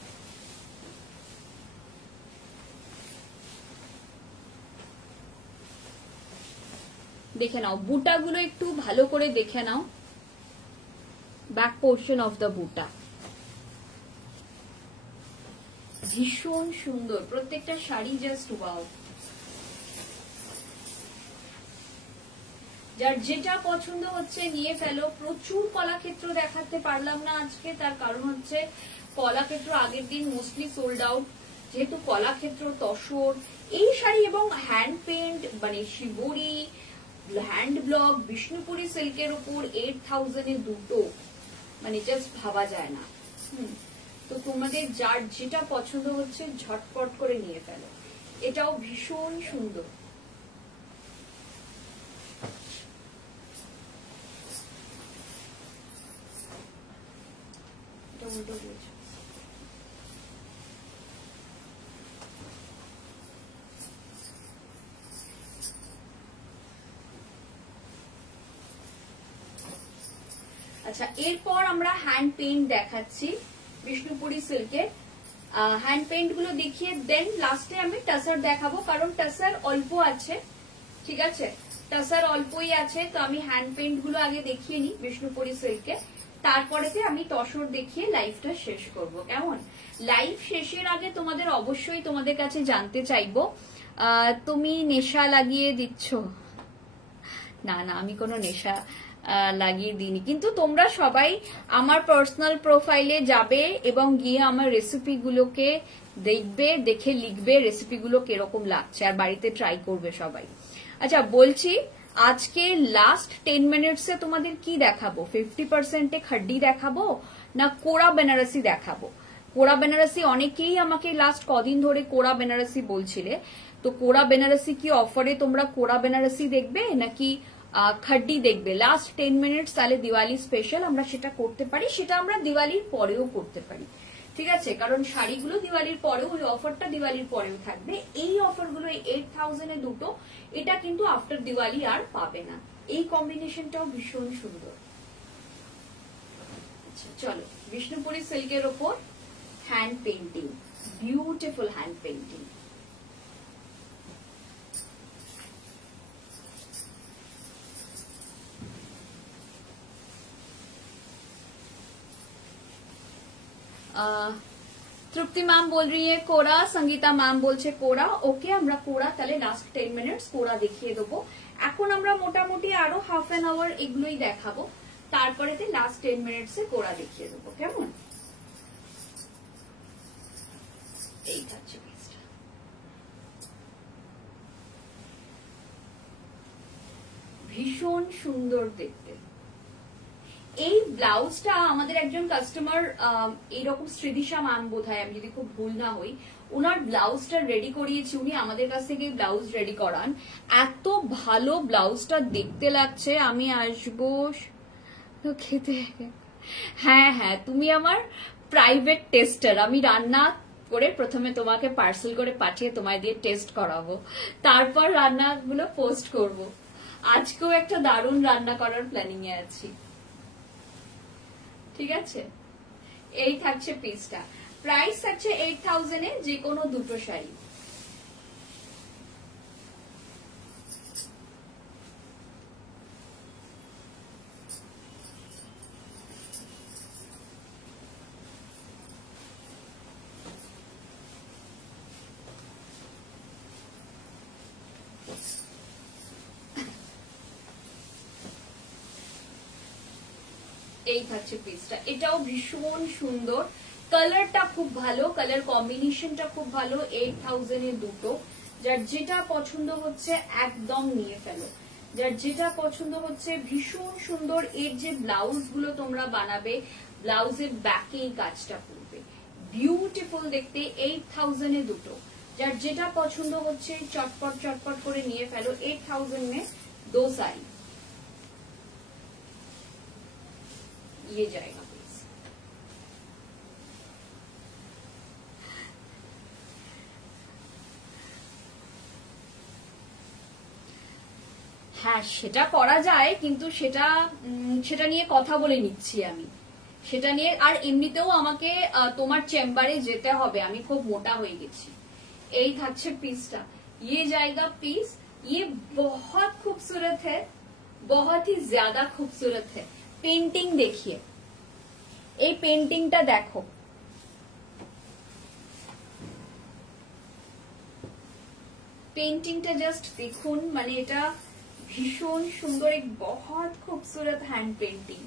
দেখে নাও বুটাগুলো একটু ভালো করে দেখে নাও, ব্যাক পোর্শন অফ দ্য বুটা ভীষণ সুন্দর, প্রত্যেকটা শাড়ি জাস্ট ওয়াও। যার যেটা পছন্দ হচ্ছে নিয়ে ফেলো। প্রচুর কলাক্ষেত্র দেখাতে পারলাম না আজকে, তার কারণ হচ্ছে কলাক্ষেত্র আগের দিন মোস্টলি সোল্ড আউট, যেহেতু কলাক্ষেত্র, তসর, এই শাড়ি এবং হ্যান্ড পেন্ট, মানে শিবরি, হ্যান্ড ব্লক, বিষ্ণুপুরি সিল্কের উপর 8000 এ দুটো, মানে জাস্ট ভাবা যায় না। তো তোমাদের যার যেটা পছন্দ হচ্ছে ঝটপট করে নিয়ে ফেলো। এটাও ভীষণ সুন্দর। এটা উল্টো দিয়েছে। আচ্ছা, এরপর আমরা হ্যান্ড পেইন্ট দেখাচ্ছি বিষ্ণুপুরি সিল্কের। হ্যান্ড পেইন্ট গুলো দেখিয়ে দেন লাস্টে আমি টাসার দেখাবো, কারণ টাসার অল্প আছে, ঠিক আছে, টাসার অল্পই আছে। তো আমি হ্যান্ড পেইন্ট গুলো আগে দেখিয়ে নিই বিষ্ণুপুরি সিল্কে, তারপরেতে আমি তসর দেখিয়ে লাইভটা শেষ করব। কেমন? লাইভ শেষের আগে তোমাদের অবশ্যই তোমাদের কাছে জানতে চাইবো, তুমি নেশা লাগিয়ে দিচ্ছ? না না, আমি কোনো নেশা লাগিয়ে দিইনি, কিন্তু তোমরা সবাই আমার পার্সোনাল প্রোফাইলে যাবে এবং গিয়ে আমার রেসিপি গুলোকে দেখবে, দেখে লিখবে রেসিপি গুলো কিরকম লাগছে, আর বাড়িতে ট্রাই করবে সবাই। আচ্ছা বলছি, আজকে লাস্ট 10 মিনিটসে তোমাদের কি দেখাবো? 50% খাড্ডি দেখাবো না কোরা বেনারসি দেখাবো? কোরা বেনারসি অনেকেই আমাকে লাস্ট কদিন ধরে কোরা বেনারসি বলছিলে, তো কোরা বেনারসি কি অফারে তোমরা কোরা বেনারসি দেখবে নাকি খাড্ডি দেখবে? লাস্ট 10 মিনিটস, তাহলে দিওয়ালি স্পেশাল আমরা সেটা করতে পারি, সেটা আমরা দিওয়ালির পরেও করতে পারি, ঠিক আছে, কারণ শাড়িগুলো দিওয়ালির পরেও, ওই অফারটা দিওয়ালির পরেও থাকবে। এই অফারগুলো 8000 এ দুটো, এটা কিন্তু আফটার দিওয়ালি আর পাবে না। এই কম্বিনেশনটাও ভীষণ সুন্দর। আচ্ছা চলো, বিষ্ণুপুরি সিল্কের ওপর hand painting, beautiful hand painting. Tripti ma'am बोल रही है कोरा, संगीता मैम बोलছে কোরা। ওকে, আমরা কোরা তাহলে লাস্ট 10 মিনিটস কোরা দেখিয়ে দেবো। এখন আমরা মোটামুটি আরো হাফ অ্যান আওয়ার এগুলোই দেখাবো, তারপরেতে লাস্ট 10 মিনিটসে কোরা দেখিয়ে দেবো। কেমন? এই থাকছে পিসটা, ভীষণ সুন্দর দেখতে। এই ব্লাউজটা আমাদের একজন কাস্টমার, এইরকম শ্রীদিশা ম্যাম বোধ হয়, আমি যদি খুব ভুল না হই, ওনার ব্লাউজটা রেডি করিয়েছি, উনি আমাদের কাছ থেকে ব্লাউজ রেডি করান। এত ভালো ব্লাউজটা দেখতে লাগছে, আমি আসবো খেতে। হ্যাঁ হ্যাঁ, তুমি আমার প্রাইভেট টেস্টার, আমি রান্না করে প্রথমে তোমাকে পার্সেল করে পাঠিয়ে তোমায় দিয়ে টেস্ট করাবো, তারপর রান্নাগুলো পোস্ট করব। আজকেও একটা দারুণ রান্না করার প্ল্যানিং এ আছি, ঠিক আছে। এই থাকছে পিসটা, প্রাইস থাকছে 8000 এ যে কোনো দুটো শাড়ি। এই থাকছে পিসটা, এটাও ভীষণ সুন্দর, কালারটা খুব ভালো, কালার কম্বিনেশনটা খুব ভালো। 8000 এ দুটো, যার যেটা পছন্দ হচ্ছে একদম নিয়ে ফেলো, যার যেটা পছন্দ হচ্ছে। ভীষণ সুন্দর। এর যে ব্লাউজ গুলো তোমরা বানাবে, ব্লাউজের ব্যাকে এই কাজটা করবে, বিউটিফুল দেখতে। 8000 এ দুটো, যার যেটা পছন্দ হচ্ছে চটপট চটপট করে নিয়ে ফেলো। 8000 में 2 साड़ी ये जाएगा प्लीज। হ্যাঁ, সেটা করা যায়, কিন্তু সেটা নিয়ে কথা বলে নিচ্ছি আমি, সেটা নিয়ে। আর এমনিতেও আমাকে তোমার চেম্বারে যেতে হবে, আমি খুব মোটা হয়ে গেছি। এই থাকছে পিসটা, ये जाएगा पीस। ये बहुत खूबसूरत है, बहुत ही ज्यादा खूबसूरत है। পেইন্টিং দেখিয়ে, এই পেইন্টিংটা দেখো, পেইন্টিংটা জাস্ট দেখুন, মানে এটা ভীষণ সুন্দর, এক বহুত খুবসুরত হ্যান্ড পেইন্টিং।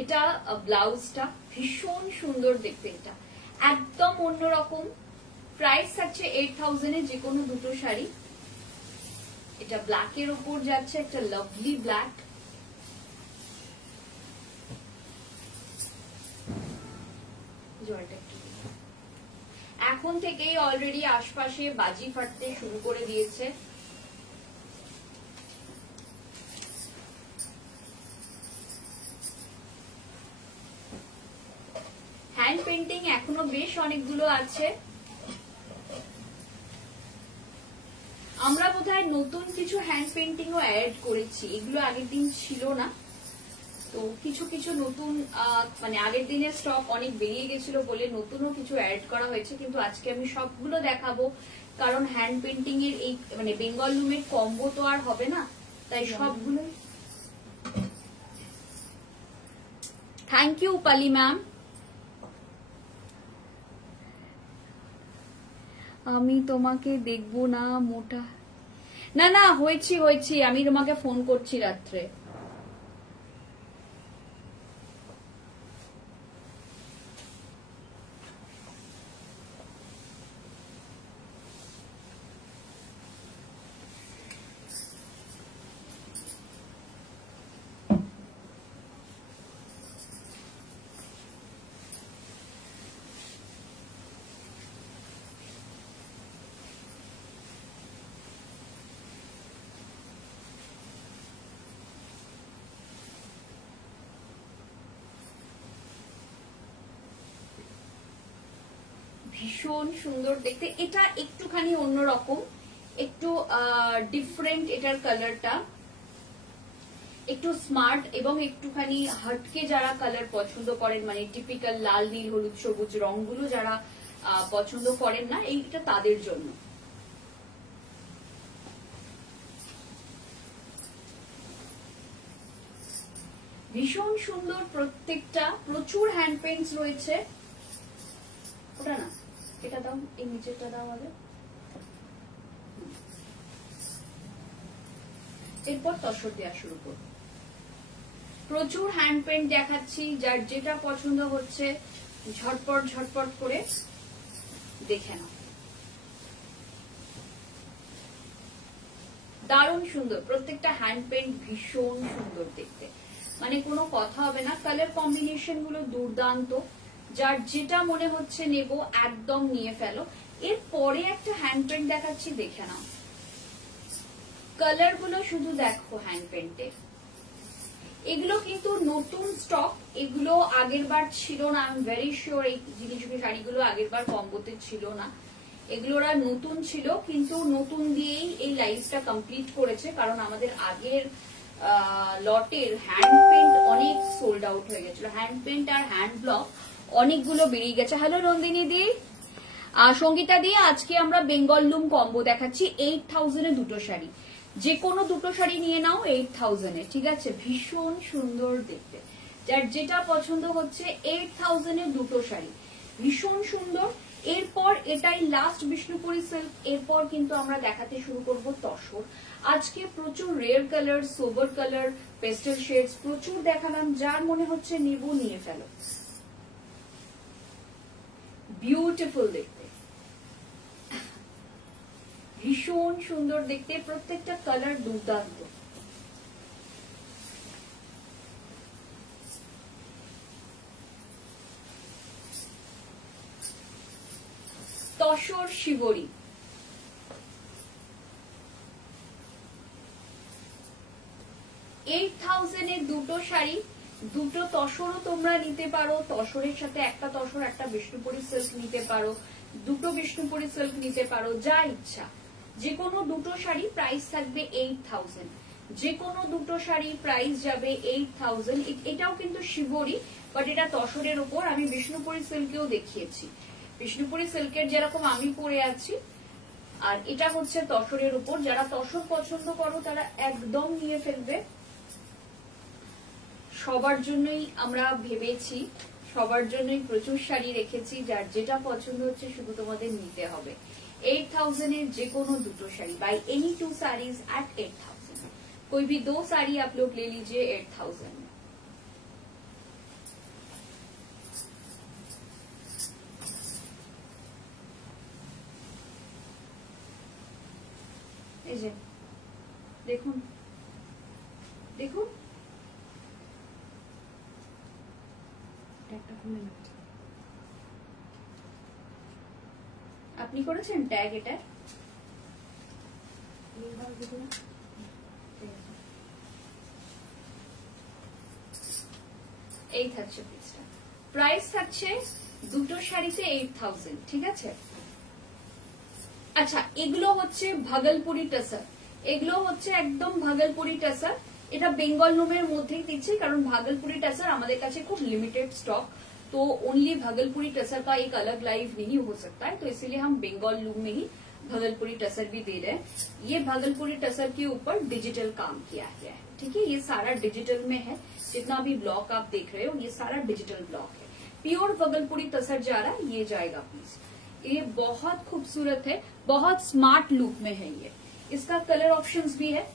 এটা ব্লাউজটা ভীষণ সুন্দর দেখতে, এটা একদম অন্যরকম। প্রাইস থাকছে 8000 এ যে কোনো দুটো শাড়ি। এটা ব্ল্যাকের উপর যাচ্ছে, একটা লাভলি ব্ল্যাক। এখন থেকেই অলরেডি আশপাশে বাজি ফাটতে শুরু করে দিয়েছে। বেশ অনেকগুলো আছে। আমরা বোধহয় নতুন কিছু হ্যান্ড পেন্টিং ও অ্যাড করেছি, এগুলো আগের দিন ছিল না। তো কিছু কিছু নতুন মানে আগের দিনের স্টক অনেক বেরিয়ে গেছিল বলে নতুনও কিছু অ্যাড করা হয়েছে, কিন্তু আজকে আমি সবগুলো দেখাবো, কারণ হ্যান্ড পেন্টিং এর এই মানে বেঙ্গল লুমের কম্বো তো আর হবে না, তাই সবগুলো। থ্যাংক ইউ পালি ম্যাম। আমি তোমাকে দেখবো না মোটা, না না হয়েছি, আমি তোমাকে ফোন করছি রাত্রে। ভীষণ সুন্দর দেখতে, এটা একটুখানি অন্যরকম, একটু ডিফারেন্ট, এটার কালারটা একটু স্মার্ট এবং একটুখানি হটকে যারা কালার পছন্দ করেন, মানে টিপিক্যাল লাল নীল হলুদ সবুজ রংগুলো যারা পছন্দ করেন না, এইটা তাদের জন্য। ভীষণ সুন্দর প্রত্যেকটা, প্রচুর হ্যান্ড পেইন্টস রয়েছে। ওটা না, এটা দাও, এই নিচেরটা দাও আমাদের। এরপর তসর দেওয়া শুরু করব। প্রচুর হ্যান্ড পেইন্ট দেখাচ্ছি, যার যেটা পছন্দ হচ্ছে ঝটপট ঝটপট করে দেখে নাও। দারুণ সুন্দর প্রত্যেকটা হ্যান্ড পেইন্ট, ভীষণ সুন্দর দেখতে, মানে কোনো কথা হবে না। কালার কম্বিনেশন গুলো দুর্দান্ত, যার যেটা মনে হচ্ছে নেব একদম নিয়ে ফেলো। এরপরে একটা হ্যান্ড পেইন্ট দেখাচ্ছি, দেখে নাও। কালার গুলো শুধু দেখো হ্যান্ড পেইন্টের, এগুলো কিন্তু নতুন স্টক, এগুলো আগের বার ছিল না। আই এম ভেরি শিওর এই জিনিসগুলো শাড়িগুলো আগের বার কম্বোতে ছিল না, এগুলোরা নতুন ছিল, কিন্তু নতুন দিয়েই এই লাইভটা কমপ্লিট করেছে, কারণ আমাদের আগের লটের হ্যান্ড পেইন্ট অনেক সোল্ড আউট হয়ে গেছিল। হ্যান্ড পেইন্ট আর হ্যান্ড ব্লক অনেকগুলো বেরিয়ে গেছে। হ্যালো নন্দিনী দি, সঙ্গীতা দিয়ে আজকে আমরা বেঙ্গল লুম কম্বো দেখাচ্ছি 8000 এ দুটো শাড়ি, যে কোনো দুটো শাড়ি নিয়ে নাও 8000 এ, ঠিক আছে? ভীষণ সুন্দর দেখতে, যার যেটা পছন্দ হচ্ছে 8000 এ দুটো শাড়ি, ভীষণ সুন্দর। এরপর এটাই লাস্ট বিষ্ণুপুরি সিল্ক, এরপর কিন্তু আমরা দেখাতে শুরু করব তসর। আজকে প্রচুর rare colour, sober colour, pastel shades প্রচুর দেখালাম, যার মনে হচ্ছে নেব নিয়ে ফেলো। বিউটিফুল দেখতে, ভীষণ সুন্দর দেখতে, প্রত্যেকটা কালার দুর্দান্ত। তসর শিবরী, 8000 এর দুটো শাড়ি, দুটো তসরও তোমরা নিতে পারো, তসরের সাথে একটা তসর একটা বিষ্ণুপুরি সিল্ক নিতে পারো, দুটো বিষ্ণুপুরি সিল্ক নিতে পারো, যা ইচ্ছা। যে কোনো দুটো শাড়ি প্রাইস থাকবে 8000, যে কোনো দুটো শাড়ি প্রাইস যাবে 8000। এটাও কিন্তু শিবরী, বাট এটা তসরের উপর। আমি বিষ্ণুপুরি সিল্কেও দেখিয়েছি, বিষ্ণুপুরি সিল্কের যেরকম আমি পরে আছি, আর এটা হচ্ছে তসরের উপর। যারা তসর পছন্দ করো তারা একদম নিয়ে ফেলবে, সবার জন্যই আমরা ভেবেছি, সবার জন্যই প্রচুর শাড়ি রেখেছি, যার যেটা পছন্দ হচ্ছে শুধু তোমাদের নিতে হবে। 8000 এর যে কোনো দুটো sari, buy any 2 sarees at 8000, कोई भी 2 साड़ी आप लोग ले लीजिए 8000 में। এই যে দেখুন দেখুন, আপনি করেছেন ট্যাগ এটা? এই থাকছে পিসটা, প্রাইস থাকছে দুটো শাড়িতে 8000, ঠিক আছে। আচ্ছা, এগুলো হচ্ছে ভাগলপুরি টাসার, এগুলো হচ্ছে একদম ভাগলপুরি টাসার। এটা বেঙ্গল লুমের মধ্যেই দিচ্ছি, কারণ ভাগলপুरी टसर हमारे काছে खूब लिमिटेड स्टॉक, तो ओनली भागलपुरी टसर का एक अलग लाइव नहीं हो सकता है, तो इसीलिए हम बेंगल लूम में ही भागलपुरी टसर भी दे रहे हैं। ये भागलपुरी टसर के ऊपर डिजिटल काम किया गया है, ठीक है। ये सारा डिजिटल में है, जितना भी ब्लॉक आप देख रहे हो ये सारा डिजिटल ब्लॉक है। प्योर भागलपुरी टसर जा रहा है, ये जाएगा प्लीज। ये बहुत खूबसूरत है, बहुत स्मार्ट लुक में है ये। इसका कलर ऑप्शंस भी है।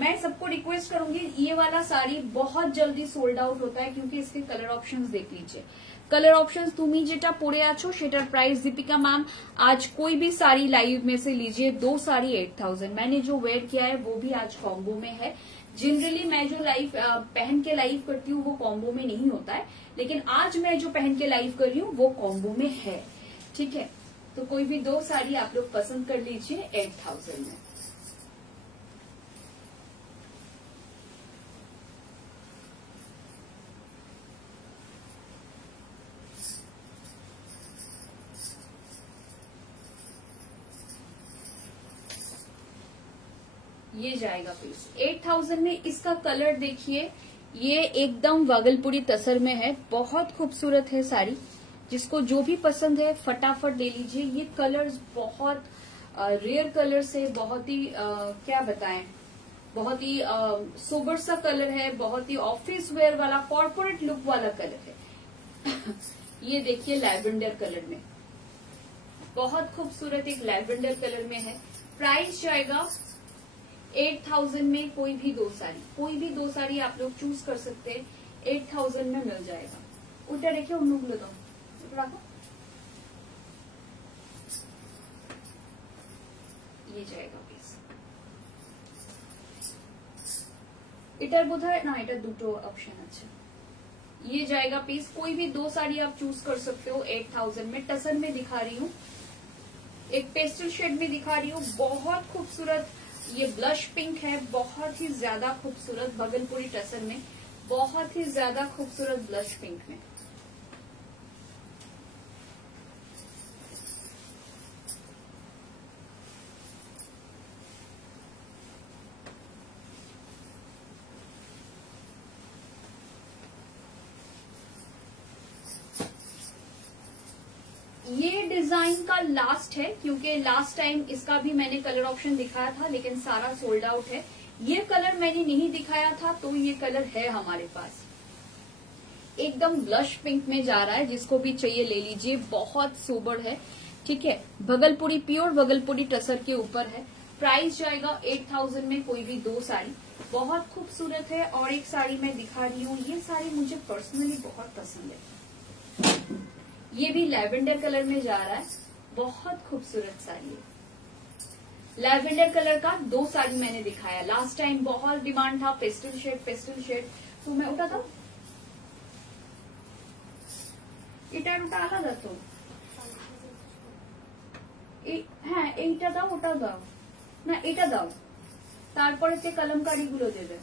मैं सबको रिक्वेस्ट करूंगी, ये वाला साड़ी बहुत जल्दी सोल्ड आउट होता है, क्योंकि इसके कलर ऑप्शंस देख लीजिए। कलर ऑप्शंस तुमी जेटा पड़े आछो सेटार प्राइस दीपिका मैम आज कोई भी साड़ी लाइव में से लीजिए, 2 साड़ी 8000। मैंने जो वेयर किया है वो भी आज कॉम्बो में है। जनरली मैं जो लाइव पहन के लाइव करती हूँ वो कॉम्बो में नहीं होता है, लेकिन आज मैं जो पहन के लाइव कर रही हूँ वो कॉम्बो में है, ठीक है। तो कोई भी 2 साड़ी आप लोग पसंद कर लीजिए 8000 में। ये जाएगा पीस 8000 में। इसका कलर देखिए, ये एकदम भागलपुरी टसर में है, बहुत खूबसूरत है साड़ी। जिसको जो भी पसंद है फटाफट ले लीजिए। ये कलर्स बहुत रेयर कलर्स है, बहुत ही क्या बताएं, बहुत ही सोबर सा कलर है, बहुत ही ऑफिस वेयर वाला कॉर्पोरेट लुक वाला कलर है। ये देखिए लैवेंडर कलर में, बहुत खूबसूरत एक लैवेंडर कलर में है। प्राइस जाएगा 8000 में। कोई भी 2 साड़ी, कोई भी 2 साड़ी आप लोग चूज कर सकते हैं, 8000 में मिल जाएगा। उल्टा देखिए उन्नुगुलो दो রাখো, ये जाएगा पीस। এটার বোধহয় না, এটা দুটো অপশন আছে। ये जाएगा पीस। कोई भी 2 साड़ी आप चूज कर सकते हो 8000 में। टसर में दिखा रही हूँ, एक पेस्टल शेड में दिखा रही हूँ, बहुत खूबसूरत। ये ब्लश पिंक है, बहुत ही ज्यादा खूबसूरत भागलपुरी टसर में, बहुत ही ज्यादा खूबसूरत ब्लश पिंक में। ये डिजाइन का लास्ट है, क्योंकि लास्ट टाइम इसका भी मैंने कलर ऑप्शन दिखाया था, लेकिन सारा सोल्ड आउट है। ये कलर मैंने नहीं दिखाया था, तो ये कलर है हमारे पास। एकदम ब्लश पिंक में जा रहा है, जिसको भी चाहिए ले लीजिए, बहुत सोबर है, ठीक है। भागलपुरी प्योर भागलपुरी टसर के ऊपर है। प्राइस जाएगा 8000 में। कोई भी 2 साड़ी बहुत खूबसूरत है। और एक साड़ी मैं दिखा रही हूँ, ये साड़ी मुझे पर्सनली बहुत पसंद है। ये भी लैवेंडर कलर में जा रहा है, बहुत खूबसूरत साड़ी है। लैवेंडर कलर का 2 साड़ी मैंने दिखाया, लास्ट टाइम बहुत डिमांड था पेस्टल शेड, पेस्टल शेड, तो मैं उठाता हूँ। এটার ওটা আলাদা তো, হ্যাঁ এইটা দাও, ওটা দাও না, এটা দাও, তারপরে তে কলমকারি গুলো দেবে,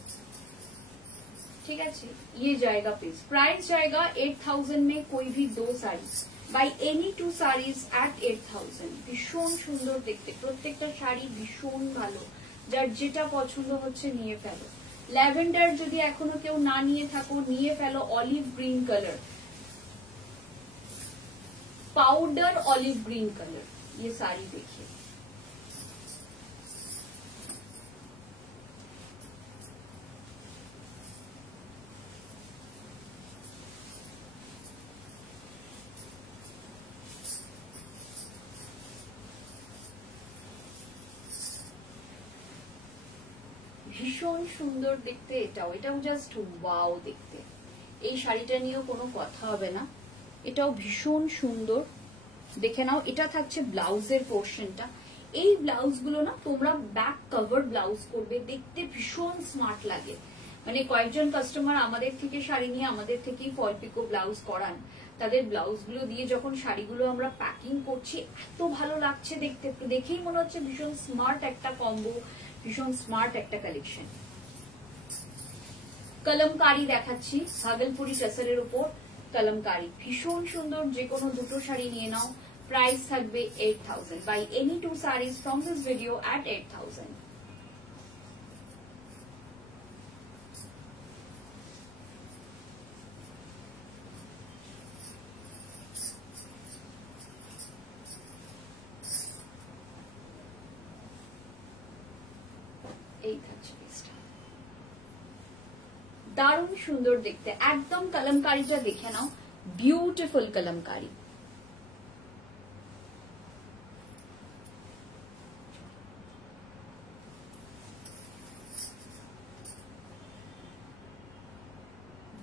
ठीक है। ये जाएगा पीस। प्राइस जाएगा 8000 में। कोई भी 2 sari buy any 2 saris at 8000। भीषण सुंदर देखते, प्रत्येकটা শাড়ি ভীষণ ভালো। যার যেটা পছন্দ হচ্ছে নিয়ে ফেলো। ল্যাভেন্ডার যদি এখনো কেউ না নিয়ে থাকো, নিয়ে ফেলো। Olive green colour, powder olive green colour, ये साड़ी देखिए। ভীষণ সুন্দর দেখতে এটাও, এটাও জাস্ট ওয়াও দেখতে। এই শাড়িটা নিয়েও কোনো কথা হবে না, এটাও ভীষণ সুন্দর। দেখে নাও, এটা থাকছে ব্লাউজের পোর্শনটা। এই ব্লাউজ গুলো না তোমরা ব্যাক কভার ব্লাউজ করবে, দেখতে ভীষণ স্মার্ট লাগে। মানে কয়েকজন কাস্টমার আমাদের থেকে শাড়ি নিয়ে আমাদের থেকেই ফল পিকো ব্লাউজ করান। তাদের ব্লাউজ গুলো দিয়ে যখন শাড়িগুলো আমরা প্যাকিং করছি, এত ভালো লাগছে দেখতে, দেখেই মনে হচ্ছে ভীষণ স্মার্ট একটা কম্বো, ভীষণ স্মার্ট একটা কালেকশন। কলমকারি দেখাচ্ছি ভাগলপুরি টসরের উপর। কালামকারী, ভীষণ সুন্দর। যে কোনো দুটো শাড়ি নিয়ে নাও, প্রাইস থাকবে 8000। Buy any 2 sarees from this video at 8000। এই থাকছে পিসটা, দারুণ সুন্দর দেখতে, একদম কলমকারীটা দেখে নাও, বিউটিফুল কলমকারী।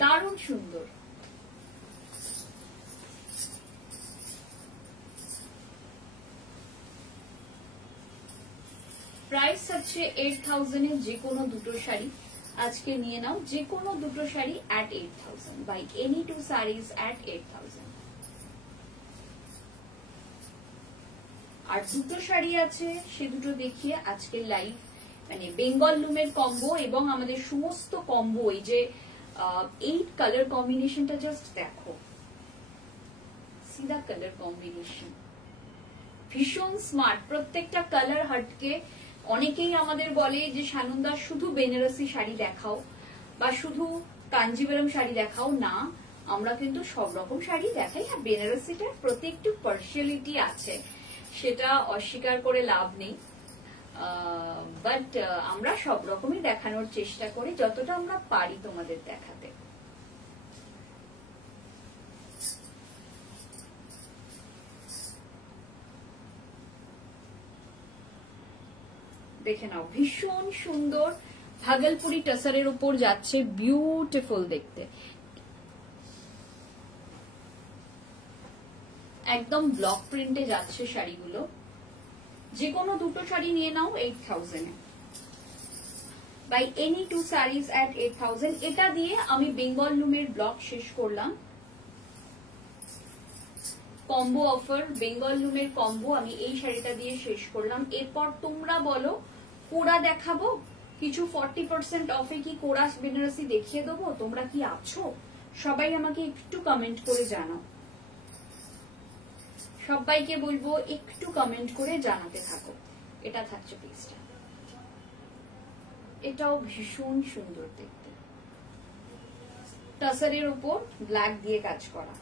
দারুণ সুন্দর। প্রাইস আছে 8000 এ যে কোনো দুটো শাড়ি আজকে নিয়ে নাও, যে কোনো দুটো sari at 8000 buy any 2 sarees at 8000। আর দুটো শাড়ি আছে সে দুটো দেখিয়ে আজকে লাইভ, মানে বেঙ্গল লুমের কম্বো এবং আমাদের সমস্ত কম্বো, এই যে 8 কালার কম্বিনেশনটা জাস্ট দেখো, সিধা কালার কম্বিনেশন, ভীষণ স্মার্ট, প্রত্যেকটা কালার হটকে। অনেকেই আমাদের বলে যে সানন্দা শুধু বেনারসি শাড়ি দেখাও বা শুধু কাঞ্জিবরম শাড়ি দেখাও, না আমরা কিন্তু সব রকম শাড়ি দেখাই। আর বেনারসিটার প্রতি একটু পার্সিয়ালিটি আছে, সেটা অস্বীকার করে লাভ নেই, বাট আমরা সব রকমই দেখানোর চেষ্টা করি যতটা আমরা পারি তোমাদের দেখাতে। দেখে নাও, ভীষণ সুন্দর ভাগলপুরি টাসারের উপর যাচ্ছে, বিউটিফুল দেখতে, একদম ব্লক প্রিন্টে যাচ্ছে শাড়িগুলো। যে কোনো দুটো শাড়ি নিয়ে নাও 8000 এ বাই এনি 2 sarees at 8000। এটা দিয়ে আমি বেঙ্গল লুমের ব্লক শেষ করলাম। কম্বো অফার, বেঙ্গল লুমের কম্বো আমি এই শাড়িটা দিয়ে শেষ করলাম। এরপর তোমরা বলো কোরা দেখাবো কিছু, 40% অফে কি কোরা বেনারসি দেখিয়ে দেবো? তোমরা কি আছো? সবাই আমাকে একটু কমেন্ট করে জানাও, সবাইকে বলবো একটু কমেন্ট করে জানাতে থাকো। এটা থাকছে পিসটা, এটাও ভীষণ সুন্দর দেখতে, টাসারের উপর ব্ল্যাক দিয়ে কাজ করা,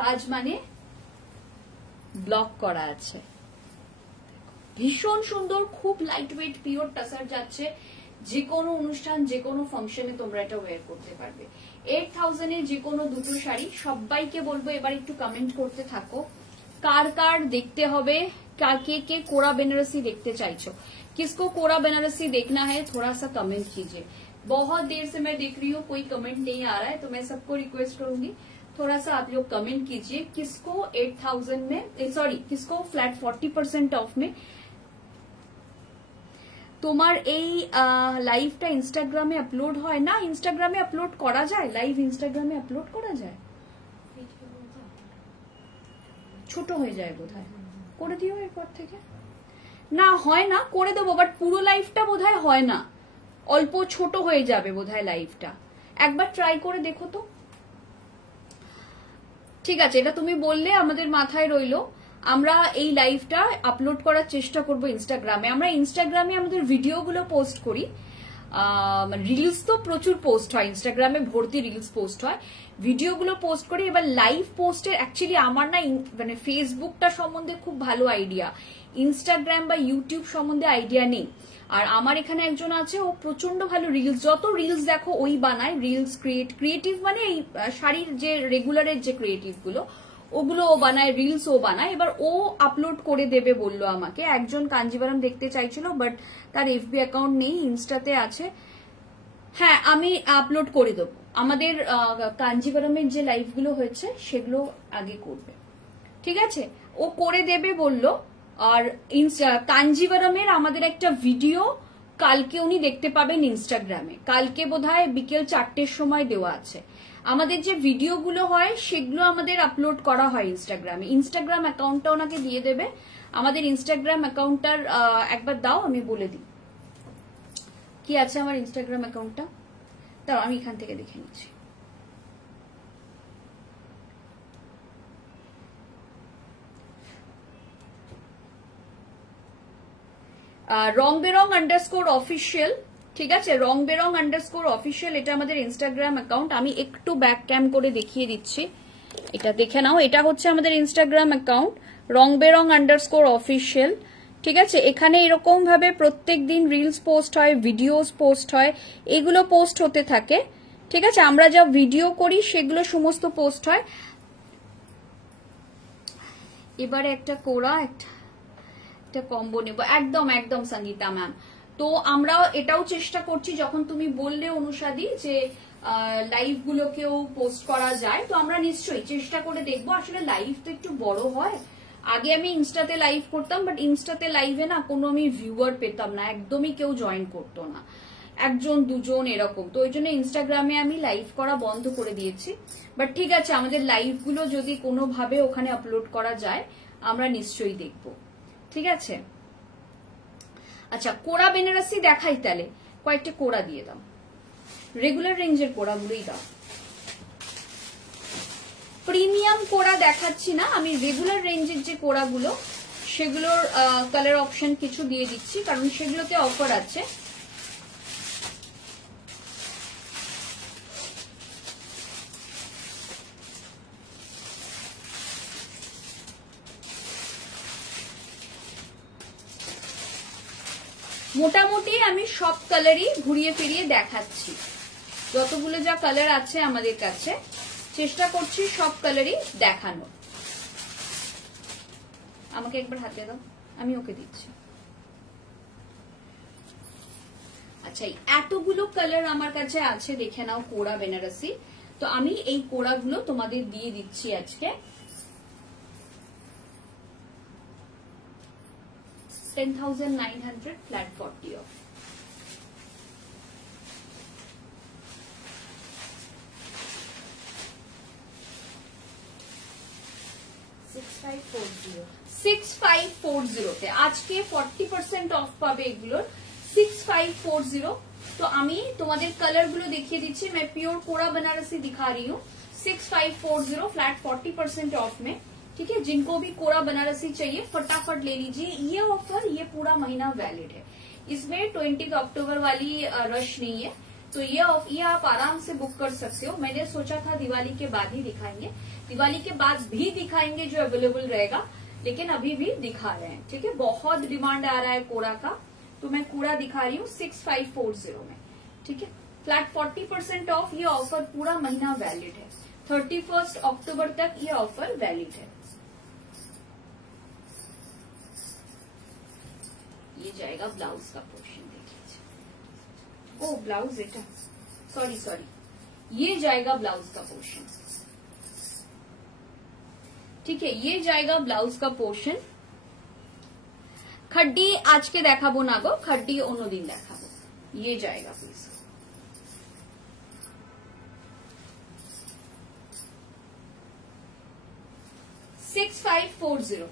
কাজ মানে ব্লক করা আছে, ভীষণ সুন্দর, খুব লাইট ওয়েট পিওর টাসার যাচ্ছে। যে কোনো অনুষ্ঠান, যে কোনো ফাংশনে তোমরা এটা ওয়্যার করতে পারবে। 8000 এ যে কোনো দুটো শাড়ি। সবাইকে বলবো এবার একটু কমেন্ট করতে থাকো, কার কার দেখতে হবে, কে কে कोरा बनारसी देखते चाइछो, किसको कोरा बनारसी देखना है, थोड़ा सा कमेंट कीजिए। बहुत देर से मैं देख रही हूँ कोई कमेंट नहीं आ रहा है, तो मैं सबको रिक्वेस्ट करूंगी थोड़ा सा आप लोग कमेंट कीजिए किसको 8000 में, सॉरी किसको फ्लैट 40% ऑफ में। তোমার এই লাইভটা ইনস্টাগ্রামে আপলোড হয় না? ইনস্টাগ্রামে আপলোড করা যায়, লাইভ ইনস্টাগ্রামে আপলোড করা যায়, ছোট হয়ে যায় বোধহয়, করে দিও এরপর থেকে। না হয় না, করে দেবো, বাট পুরো লাইভটা বোধহয় হয় না, অল্প ছোট হয়ে যাবে বোধহয় লাইভটা, একবার ট্রাই করে দেখো তো। ঠিক আছে, এটা তুমি বললে আমাদের মাথায় রইলো। আমরা এই লাইভটা আপলোড করার চেষ্টা করব ইনস্টাগ্রামে। আমরা ইনস্টাগ্রামে আমাদের ভিডিওগুলো পোস্ট করি, রিলস তো প্রচুর পোস্ট হয় ইনস্টাগ্রামে, ভর্তি রিলস পোস্ট হয়, ভিডিওগুলো পোস্ট করি। এবার লাইভ পোস্টের অ্যাকচুয়ালি আমার না মানে ফেসবুকটা সম্বন্ধে খুব ভালো আইডিয়া, ইনস্টাগ্রাম বা ইউটিউব সম্বন্ধে আইডিয়া নেই। আর আমার এখানে একজন আছে, ও প্রচন্ড ভালো রিলস, যত রিলস দেখো ওই বানায়, রিলস ক্রিয়েটিভ মানে এই শাড়ির যে রেগুলারের যে ক্রিয়েটিভ গুলো ওগুলো ও বানায়, রিলস ও বানায়। এবার ও আপলোড করে দেবে বললো আমাকে, একজন কাঞ্জিভারাম দেখতে চাইছিল বাট তার এফবি অ্যাকাউন্ট নেই, ইনস্টাতে আছে। হ্যাঁ আমি আপলোড করে দেবো, আমাদের কাঞ্জিভারামের যে লাইভগুলো হয়েছে সেগুলো আগে করবে, ঠিক আছে, ও করে দেবে বললো। আর কাঞ্জিভারামের আমাদের একটা ভিডিও কালকে উনি দেখতে পাবেন ইনস্টাগ্রামে, কালকে বোধহয় বিকেল 4টের সময় দেওয়া আছে। আমাদের যে ভিডিওগুলো হয় সেগুলো আমাদের আপলোড করা হয় ইনস্টাগ্রামে, ইনস্টাগ্রাম অ্যাকাউন্টটা ওনাকে দিয়ে দেবে। আমাদের ইনস্টাগ্রাম অ্যাকাউন্টটার একবার দাও, আমি বলে দিই কি আছে আমার ইনস্টাগ্রাম অ্যাকাউন্টটা, তাও আমি এখান থেকে দেখে নিচ্ছি। রং বেরং আন্ডারস্কোর অফিসিয়াল, ঠিক আছে, রং বেরং আন্ডারস্কোর অফিসিয়াল, এটা আমাদের ইনস্টাগ্রাম অ্যাকাউন্ট। আমি একটু ব্যাক ক্যাম করে দেখিয়ে দিচ্ছি, এটা দেখে নাও। এটা হচ্ছে আমাদের ইনস্টাগ্রাম অ্যাকাউন্ট রং বেরং আন্ডারস্কোর অফিসিয়াল, ঠিক আছে। এখানে এরকম ভাবে প্রত্যেক দিন রিলস পোস্ট হয়, ভিডিওস পোস্ট হয়, এগুলো পোস্ট হতে থাকে, ঠিক আছে। আমরা যা ভিডিও করি সেগুলো সমস্ত পোস্ট হয়। এবারে একটা কোরা একটা কম্বো নেব, একদম একদম সঙ্গীতা ম্যাম। তো আমরা এটাও চেষ্টা করছি, যখন তুমি বললে অনুষাদি যে লাইভ গুলোকেও পোস্ট করা যায়, তো আমরা নিশ্চয়ই চেষ্টা করে দেখবো। আসলে লাইভ তো একটু বড় হয়, আগে আমি ইনস্টাতে লাইভ করতাম, বাট ইনস্টাতে লাইভে না কোনো আমি ভিউয়ার পেতাম না, একদমই কেউ জয়েন করতো না, একজন দুজন এরকম। তো ওই জন্য ইনস্টাগ্রামে আমি লাইভ করা বন্ধ করে দিয়েছি। বাট ঠিক আছে, আমাদের লাইভ গুলো যদি কোনোভাবে ওখানে আপলোড করা যায় আমরা নিশ্চয়ই দেখব, ঠিক আছে। আচ্ছা, কোরা বেনারসি দেখাই, তাহলে কয়েকটা কোরা দিয়ে দাও, রেগুলার রেঞ্জের কোরাগুলোই দাও। প্রিমিয়াম কোরা দেখাচ্ছি না আমি, রেগুলার রেঞ্জের যে কোরাগুলো সেগুলোর কালার অপশন কিছু দিয়ে দিচ্ছি, কারণ সেগুলোতে অফার আছে। মোটামুটি আমি সব কালারই ঘুরিয়ে ফিরিয়ে দেখাচ্ছি, যতগুলো যা কালার আছে আমাদের কাছে চেষ্টা করছি সব কালারই দেখানো। আমাকে একবার হাতে দাও, আমি ওকে দিচ্ছি। আচ্ছা, এতগুলো কালার আমার কাছে আছে, দেখে নাও কোরা বেনারসি। তো আমি এই কোরাগুলো তোমাদের দিয়ে দিচ্ছি আজকে 10,900 flat 40 off। $6540 তে আজকে 40% অফ পাবে এগুলোর, 6540। तो আমি তোমাদের কালার গুলো দেখিয়ে দিচ্ছি। मैं प्योर कोरा बनारसी दिखा रही हूँ 6540 फ्लैट 40% ऑफ में, ठीक है। जिनको भी कोरा बनारसी चाहिए फटाफट ले लीजिए। ये ऑफर ये पूरा महीना वैलिड है, इसमें 20 अक्टूबर वाली रश नहीं है, तो ये आप आराम से बुक कर सकते हो। मैंने सोचा था दिवाली के बाद ही दिखाएंगे, दिवाली के बाद भी दिखाएंगे जो अवेलेबल रहेगा, लेकिन अभी भी दिखा रहे हैं, ठीक है। बहुत डिमांड आ रहा है कोरा का, तो मैं कोरा दिखा रही हूँ 6540 में, ठीक है। फ्लैट 40% ऑफ, ये ऑफर पूरा महीना वैलिड है, 31 अक्टूबर तक ये ऑफर वैलिड है। ये जाएगा ब्लाउज का पोर्शन, देख लीजिए। ओ ब्लाउज এটা, सॉरी ये जाएगा ब्लाउज का पोर्शन, ठीक है। ये जाएगा ब्लाउज का पोर्शन। खड्डी आज के देखाबो ना गो, खड्डी अन्य दिन देखाबो। ये जाएगा प्लीज, $6540।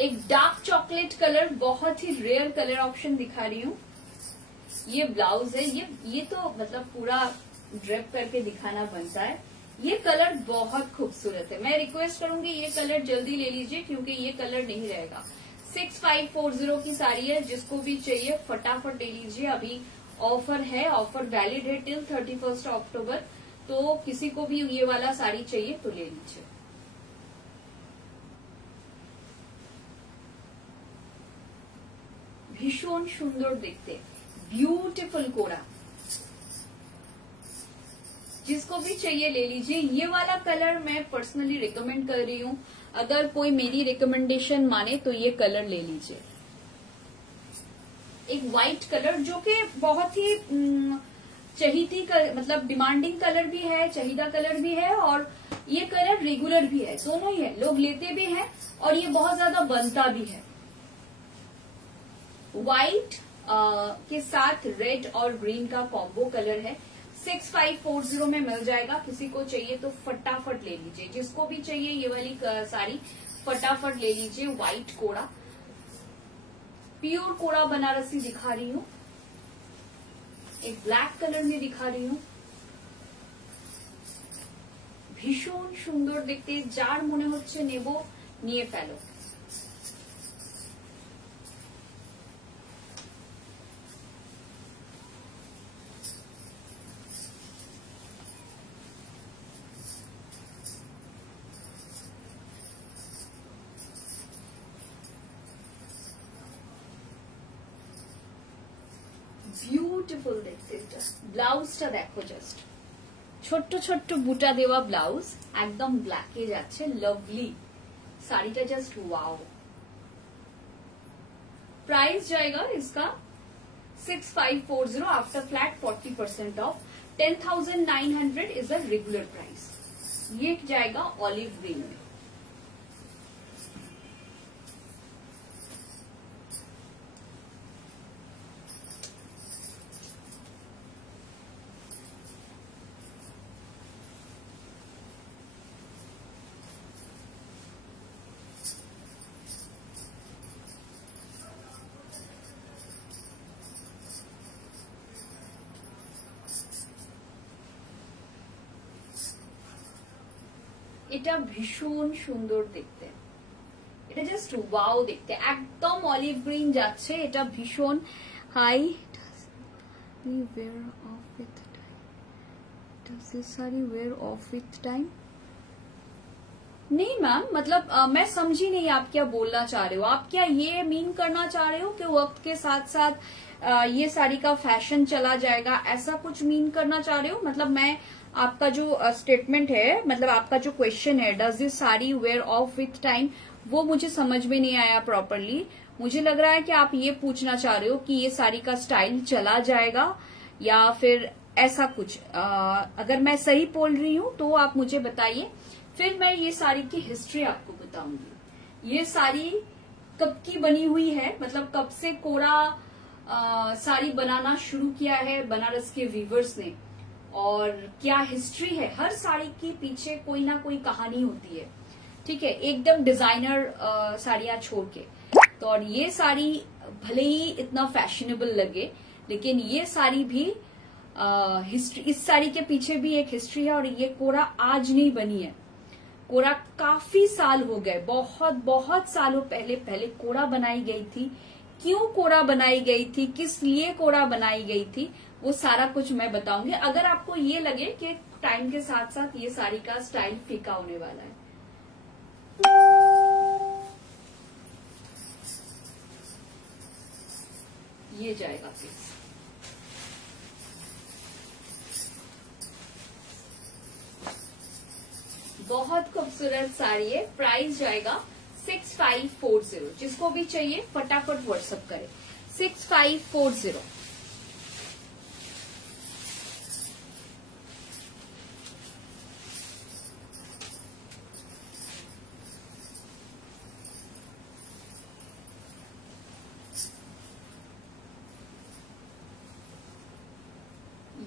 एक डार्क चॉकलेट कलर, बहुत ही रेयर कलर ऑप्शन दिखा रही हूँ। ये ब्लाउज है, ये तो मतलब पूरा ड्रेप करके दिखाना बनता है। ये कलर बहुत खूबसूरत है, मैं रिक्वेस्ट करूंगी ये कलर जल्दी ले लीजिए, क्योंकि ये कलर नहीं रहेगा। 6540 की साड़ी है, जिसको भी चाहिए फटाफट ले लीजिए। अभी ऑफर है, ऑफर वैलिड है टिल 31 अक्टूबर, तो किसी को भी ये वाला साड़ी चाहिए तो ले लीजिए। भीषण सुंदर देखते, ब्यूटीफुल कोरा, जिसको भी चाहिए ले लीजिए। ये वाला कलर मैं पर्सनली रिकमेंड कर रही हूँ, अगर कोई मेरी रिकमेंडेशन माने तो ये कलर ले लीजिए। एक व्हाइट कलर जो कि बहुत ही चाहिदी मतलब डिमांडिंग कलर भी है, चाहिदा कलर भी है, और ये कलर रेगुलर भी है, दोनों ही है, लोग लेते भी हैं और ये बहुत ज्यादा बनता भी है। व्हाइट के साथ रेड और ग्रीन का कॉम्बो कलर है, 6540 में मिल जाएगा। किसी को चाहिए तो फटाफट ले लीजिए, जिसको भी चाहिए ये वाली साड़ी फटाफट ले लीजिए। व्हाइट कोरा, प्योर कोरा बनारसी दिखा रही हूँ, एक ब्लैक कलर में दिखा रही हूँ। भीषण सुंदर देखते, जार मने होच्छे नेबो नीएफेलो। বিউটিফুল দেখতে। এটা ব্লাউজটা দেখো, জাস্ট ছোট্ট ছোট্ট বুটা দেওয়া ব্লাউজ, একদম ব্ল্যাকে যাচ্ছে, লাভলি साड़ीটা जस्ट वाओ। प्राइस जाएगा इसका 6540 after flat 40% of. 10,900 is a regular price. ये जाएगा ऑलिव ग्रीन में। এটা ভীষণ সুন্দর দেখতে, এটা জাস্ট ওয়াও দেখতে, একদম অলিভ গ্রিন যাচ্ছে, এটা ভীষণ high. Wear off with time, does this sari wear off with time? नहीं मैम, मतलब मैं समझी नहीं आप क्या बोलना चाह रहे हो। आप क्या ये मीन करना चाह रहे हो कि वक्त के साथ साथ ये साड़ी का फैशन चला जाएगा, ऐसा कुछ मीन करना चाह रहे हो? मतलब मैं आपका जो स्टेटमेंट है, मतलब आपका जो क्वेश्चन है, does this sari wear off with time, वो मुझे समझ में नहीं आया प्रॉपरली। मुझे लग रहा है कि आप ये पूछना चाह रहे हो कि ये साड़ी का स्टाइल चला जाएगा या फिर ऐसा कुछ। अगर मैं सही बोल रही हूँ तो आप मुझे बताइए, फिर मैं ये साड़ी की हिस्ट्री आपको बताऊंगी। ये साड़ी कब की बनी हुई है, मतलब कब से कोरा साड़ी बनाना शुरू किया है बनारस के वीवर्स ने, और क्या हिस्ट्री है। हर साड़ी के पीछे कोई ना कोई कहानी होती है, ठीक है, एकदम डिजाइनर साड़ियां छोड़ के। तो और ये साड़ी भले ही इतना फैशनेबल लगे, लेकिन ये साड़ी भी हिस्ट्री, इस साड़ी के पीछे भी एक हिस्ट्री है। और ये कोरा आज नहीं बनी है, कोरा काफी साल हो गए, बहुत बहुत सालों पहले कोरा बनाई गई थी। क्यों कोरा बनाई गई थी, किस लिए कोरा बनाई गई थी, वो सारा कुछ मैं बताऊंगी। अगर आपको ये लगे कि टाइम के साथ साथ ये साड़ी का स्टाइल फीका होने वाला है। ये जाएगा प्लीज, बहुत खूबसूरत साड़ी है। प्राइस जाएगा 6540। जिसको भी चाहिए फटाफट व्हाट्सएप करें, 6540।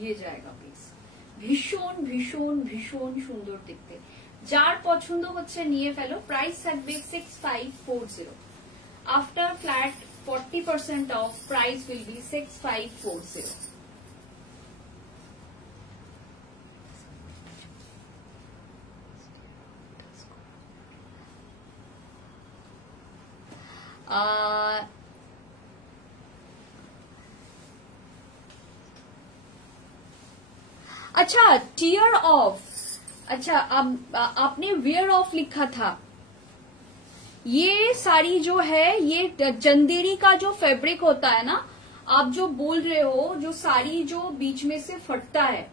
ये जाएगा প্লিজ। ভীষণ ভীষণ ভীষণ সুন্দর দেখতে, যার পছন্দ হচ্ছে নিয়ে ফেলো। প্রাইস থাকবে 6540। After flat 40% of, price will be 6540। अच्छा, टीयर ऑफ, अच्छा आपने वेयर ऑफ लिखा था। ये साड़ी जो है, ये चंदेरी का जो फैब्रिक होता है ना, आप जो बोल रहे हो, जो साड़ी जो बीच में से फटता है,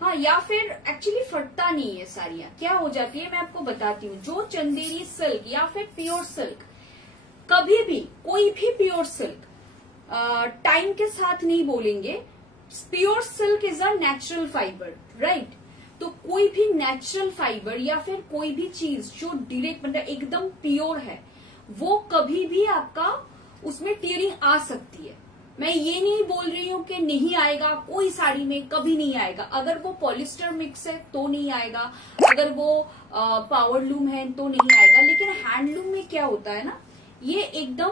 हाँ, या फिर एक्चुअली फटता नहीं है साड़ियां, क्या हो जाती है मैं आपको बताती हूँ। जो चंदेरी सिल्क या फिर प्योर सिल्क, कभी भी कोई भी प्योर सिल्क, टाइम के साथ नहीं बोलेंगे, pure silk is a natural fibre, right. तो कोई भी नेचुरल फाइबर या फिर कोई भी चीज जो डायरेक्ट मतलब एकदम प्योर है, वो कभी भी आपका उसमें टीयरिंग आ सकती है। मैं ये नहीं बोल रही हूं कि नहीं आएगा, कोई साड़ी में कभी नहीं आएगा। अगर वो पॉलिस्टर मिक्स है तो नहीं आएगा, अगर वो पावर लूम है तो नहीं आएगा। लेकिन हैंडलूम में क्या होता है ना, ये एकदम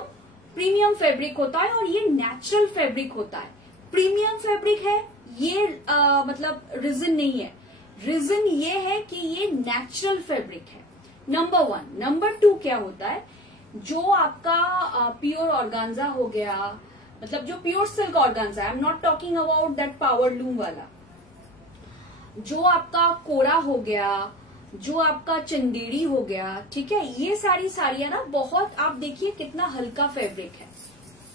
प्रीमियम फैब्रिक होता है और ये नेचुरल फैब्रिक होता है। प्रीमियम फैब्रिक है ये, मतलब रीजन नहीं है, रीजन ये है कि ये नेचुरल फैब्रिक है। नंबर 1। नंबर 2 क्या होता है, जो आपका प्योर ऑर्गान्जा हो गया, मतलब जो pure silk organza, I am not talking about that power loom वाला, जो आपका कोरा हो गया, जो आपका चंदेरी हो गया, ठीक है, ये सारी साड़ियां ना बहुत, आप देखिए कितना हल्का फैब्रिक है,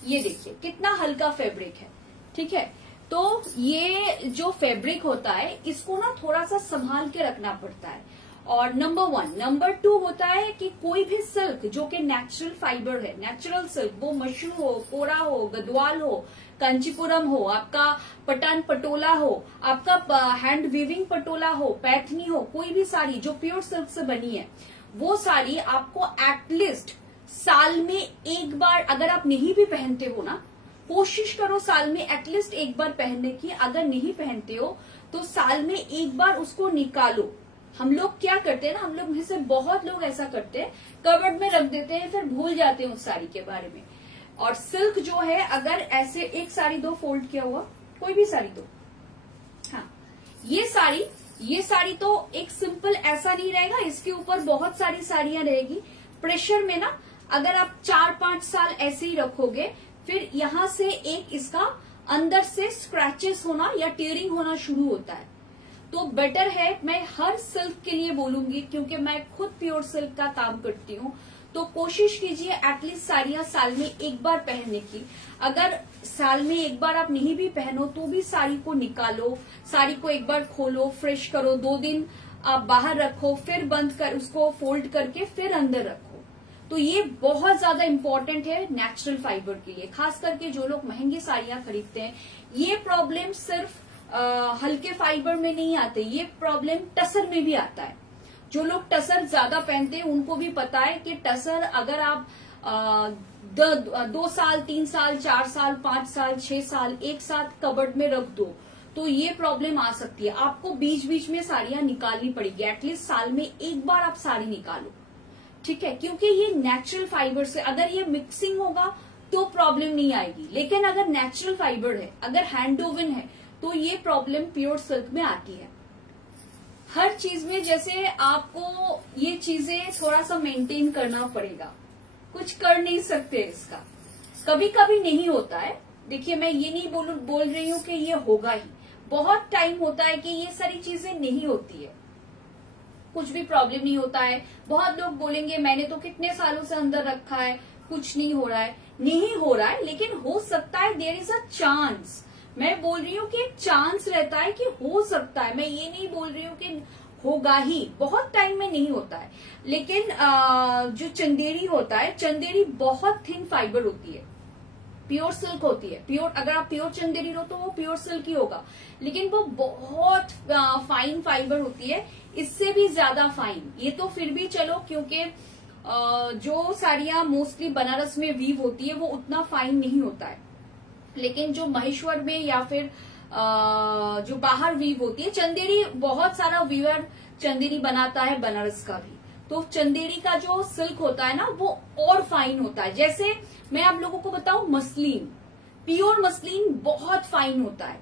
ये देखिए कितना हल्का फैब्रिक है, ठीक है। तो ये जो फैब्रिक होता है इसको ना थोड़ा सा संभाल के रखना पड़ता है। और नंबर 1। नंबर 2 होता है कि कोई भी सिल्क जो कि नेचुरल फाइबर है, नेचुरल सिल्क, वो मशरू हो, कोरा हो, गद्वाल हो, कांचीपुरम हो, आपका पठान पटोला हो, आपका हैंड वीविंग पटोला हो, पैथनी हो, कोई भी साड़ी जो प्योर सिल्क से बनी है, वो साड़ी आपको एटलीस्ट साल में एक बार, अगर आप नहीं भी पहनते हो ना, कोशिश करो साल में एटलीस्ट एक बार पहनने की। अगर नहीं पहनते हो तो साल में एक बार उसको निकालो। हम लोग क्या करते हैं ना, हम लोग में से बहुत लोग ऐसा करते हैं, कबर्ड में रख देते हैं, फिर भूल जाते हैं उस साड़ी के बारे में। और सिल्क जो है, अगर ऐसे एक साड़ी दो फोल्ड किया हुआ, कोई भी साड़ी दो, हाँ, ये साड़ी तो एक सिंपल ऐसा नहीं रहेगा, इसके ऊपर बहुत सारी साड़ियां रहेगी। प्रेशर में ना अगर आप 4-5 साल ऐसे ही रखोगे, फिर यहां से एक इसका अंदर से स्क्रैचेस होना या टेयरिंग होना शुरू होता है। तो बेटर है, मैं हर सिल्क के लिए बोलूंगी, क्योंकि मैं खुद प्योर सिल्क का काम करती हूँ, तो कोशिश कीजिए एटलीस्ट साड़ियां साल में एक बार पहनने की। अगर साल में एक बार आप नहीं भी पहनो तो भी साड़ी को निकालो, साड़ी को एक बार खोलो, फ्रेश करो, 2 दिन आप बाहर रखो, फिर बंद कर उसको फोल्ड करके फिर अंदर रखो। तो ये बहुत ज्यादा इम्पोर्टेंट है नेचुरल फाइबर के लिए, खास करके जो लोग महंगी साड़ियां खरीदते हैं। ये प्रॉब्लम सिर्फ हल्के फाइबर में नहीं आते, ये प्रॉब्लम टसर में भी आता है। जो लोग टसर ज्यादा पहनते हैं उनको भी पता है कि टसर अगर आप 2 साल, 3 साल, 4 साल, 5 साल, 6 साल एक साथ कबर्ड में रख दो तो ये प्रॉब्लम आ सकती है। आपको बीच बीच में साड़ियां निकालनी पड़ेगी, एटलीस्ट साल में एक बार आप साड़ी निकालो, ठीक है, क्योंकि ये नेचुरल फाइबर से, अगर ये मिक्सिंग होगा तो प्रॉब्लम नहीं आएगी, लेकिन अगर नेचुरल फाइबर है, अगर हैंड वोवन है, तो ये प्रॉब्लम प्योर सिल्क में आती है। हर चीज में जैसे आपको ये चीजें थोड़ा सा मेंटेन करना पड़ेगा, कुछ कर नहीं सकते इसका, कभी कभी नहीं होता है। देखिए मैं ये नहीं बोल रही हूँ कि ये होगा ही, बहुत टाइम होता है कि ये सारी चीजें नहीं होती है, कुछ भी प्रॉब्लम नहीं होता है। बहुत लोग बोलेंगे मैंने तो कितने सालों से अंदर रखा है, कुछ नहीं हो रहा है। नहीं हो रहा है, लेकिन हो सकता है, देयर इज अ चांस। मैं बोल रही हूँ कि एक चांस रहता है कि हो सकता है, मैं ये नहीं बोल रही हूँ कि होगा ही, बहुत टाइम में नहीं होता है। लेकिन जो चंदेरी होता है, चंदेरी बहुत थिन फाइबर होती है, प्योर सिल्क होती है। प्योर, अगर आप प्योर चंदेरी लो तो वो प्योर सिल्क ही होगा, लेकिन वो बहुत फाइन फाइबर होती है, इससे भी ज्यादा फाइन। ये तो फिर भी चलो, क्योंकि जो साड़ियां मोस्टली बनारस में वीव होती है वो उतना फाइन नहीं होता है, लेकिन जो महेश्वर में या फिर जो बाहर वीव होती है, चंदेरी बहुत सारा वीवर चंदेरी बनाता है बनारस का भी, तो चंदेरी का जो सिल्क होता है ना वो और फाइन होता है। जैसे मैं आप लोगों को बताऊं, मसलिन, प्योर मसलिन बहुत फाइन होता है,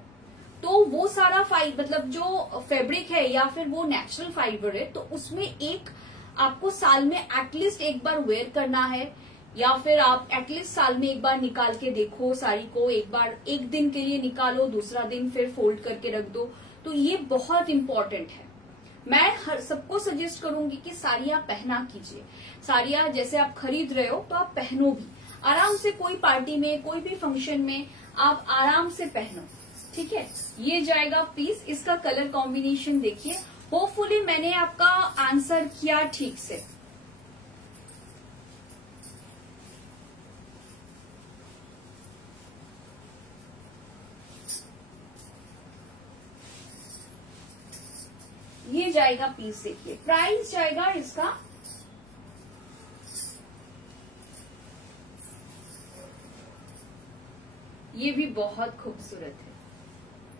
तो वो सारा मतलब जो फैब्रिक है या फिर वो नेचुरल फाइबर है, तो उसमें एक आपको साल में एटलीस्ट एक बार वेयर करना है, या फिर आप एटलीस्ट साल में एक बार निकाल के देखो साड़ी को, एक बार एक दिन के लिए निकालो, दूसरा दिन फिर फोल्ड करके रख दो। तो ये बहुत इंपॉर्टेंट है। मैं हर सबको सजेस्ट करूंगी कि साड़ियां पहना कीजिए। साड़ियां जैसे आप खरीद रहे हो तो आप पहनो भी आराम से, कोई पार्टी में, कोई भी फंक्शन में आप आराम से पहनो, ठीक है। ये जाएगा पीस, इसका कलर कॉम्बिनेशन देखिए। होपफुली मैंने आपका आंसर किया ठीक से। ये जाएगा पीस, देखिए प्राइस जाएगा इसका ये भी बहुत खूबसूरत है,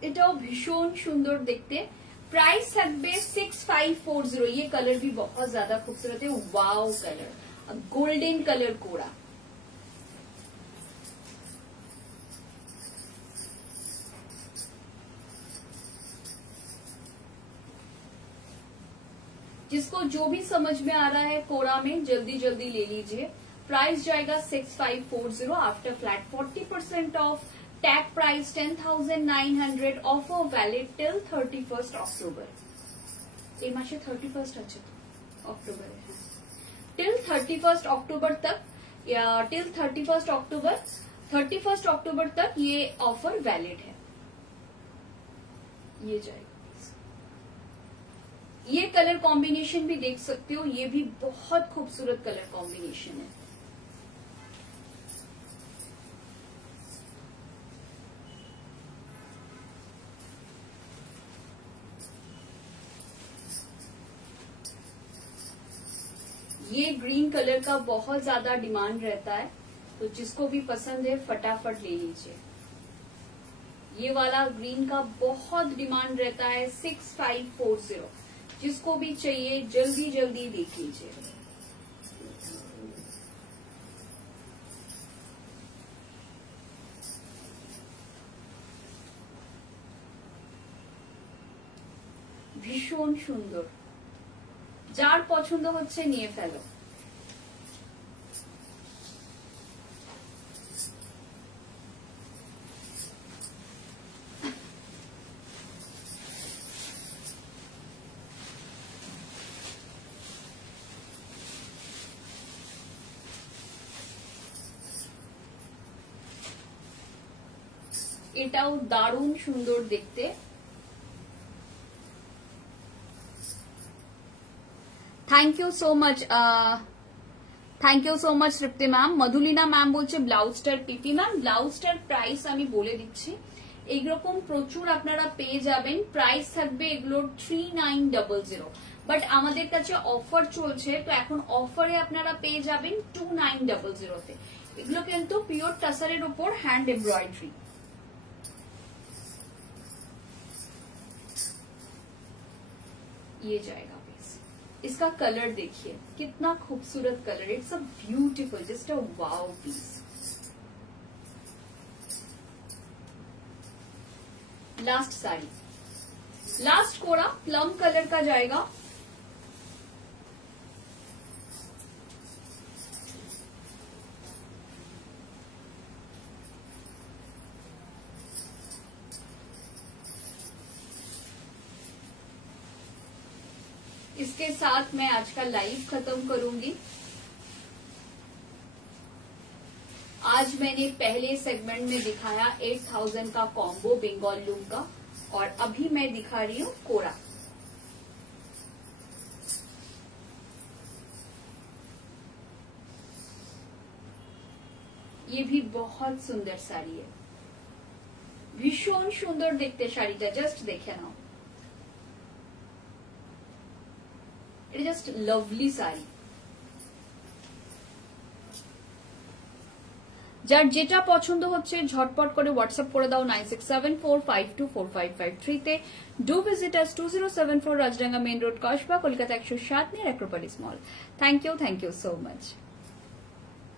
एटाও ভীষণ সুন্দর দেখতে। प्राइस থাকবে 6540। ये कलर भी बहुत ज्यादा खूबसूरत है, वाओ कलर, गोल्डन कलर कोड़ा। जिसको जो भी समझ में आ रहा है कोरा में जल्दी जल्दी ले लीजिए। प्राइस जाएगा 6540 after flat 40% of, tag price 10,900, offer valid till 31 October. এই মাসে 31 আছে তো অক্টোবরে, टिल 31 অক্টোবর तक, टिल 31 অক্টোবর तक ये ऑफर वैलिड है। ये जाएगा। ये कलर कॉम्बिनेशन भी देख सकते हो, ये भी बहुत खूबसूरत कलर कॉम्बिनेशन है। ये ग्रीन कलर का बहुत ज्यादा डिमांड रहता है, तो जिसको भी पसंद है फटाफट ले लीजिए। ये वाला ग्रीन का बहुत डिमांड रहता है 6540, जिसको भी चाहिए जल्दी जल्दी देख लीजिए। ভীষণ সুন্দর, যার পছন্দ হচ্ছে নিয়ে ফেলো। এটাও দারুণ সুন্দর দেখতে। Thank you so much, thank you so much Tripti ma'am. Madhulina ma'am বলছে ব্লাউজটার পিপি। ম্যাম ব্লাউজটার প্রাইস আমি বলে দিচ্ছি, এইরকম প্রচুর আপনারা পেয়ে যাবেন। প্রাইস থাকবে এগুলোর 3900, বাট আমাদের কাছে অফার চলছে, তো এখন অফারে আপনারা পেয়ে যাবেন 2900 এগুলো কিন্তু পিওর টাসারের উপর হ্যান্ড এমব্রয়ডারি। ये जाएगा पीस। इसका कलर देखिए कितना खूबसूरत colour, it's a beautiful, just a wow piece. Last sari, last Kora plum colour का जाएगा। इसके साथ मैं आज का लाइव खत्म करूंगी। आज मैंने पहले सेगमेंट में दिखाया 8000 का कॉम्बो बंगाल लूम का, और अभी मैं दिखा रही हूँ कोरा। ये भी बहुत सुंदर साड़ी है, भीषण सुंदर देखते शाड़ीटा, जस्ट देखे ना, এটা জাস্ট লাভলি শাড়ি। যার যেটা পছন্দ হচ্ছে ঝটপট করে হোয়াটসঅ্যাপ করে দাও 9674524553 তে। Do visit us 2074 Rajdanga main road, Kasba, Kolkata 107 near Acropolis Mall. Thank you so much.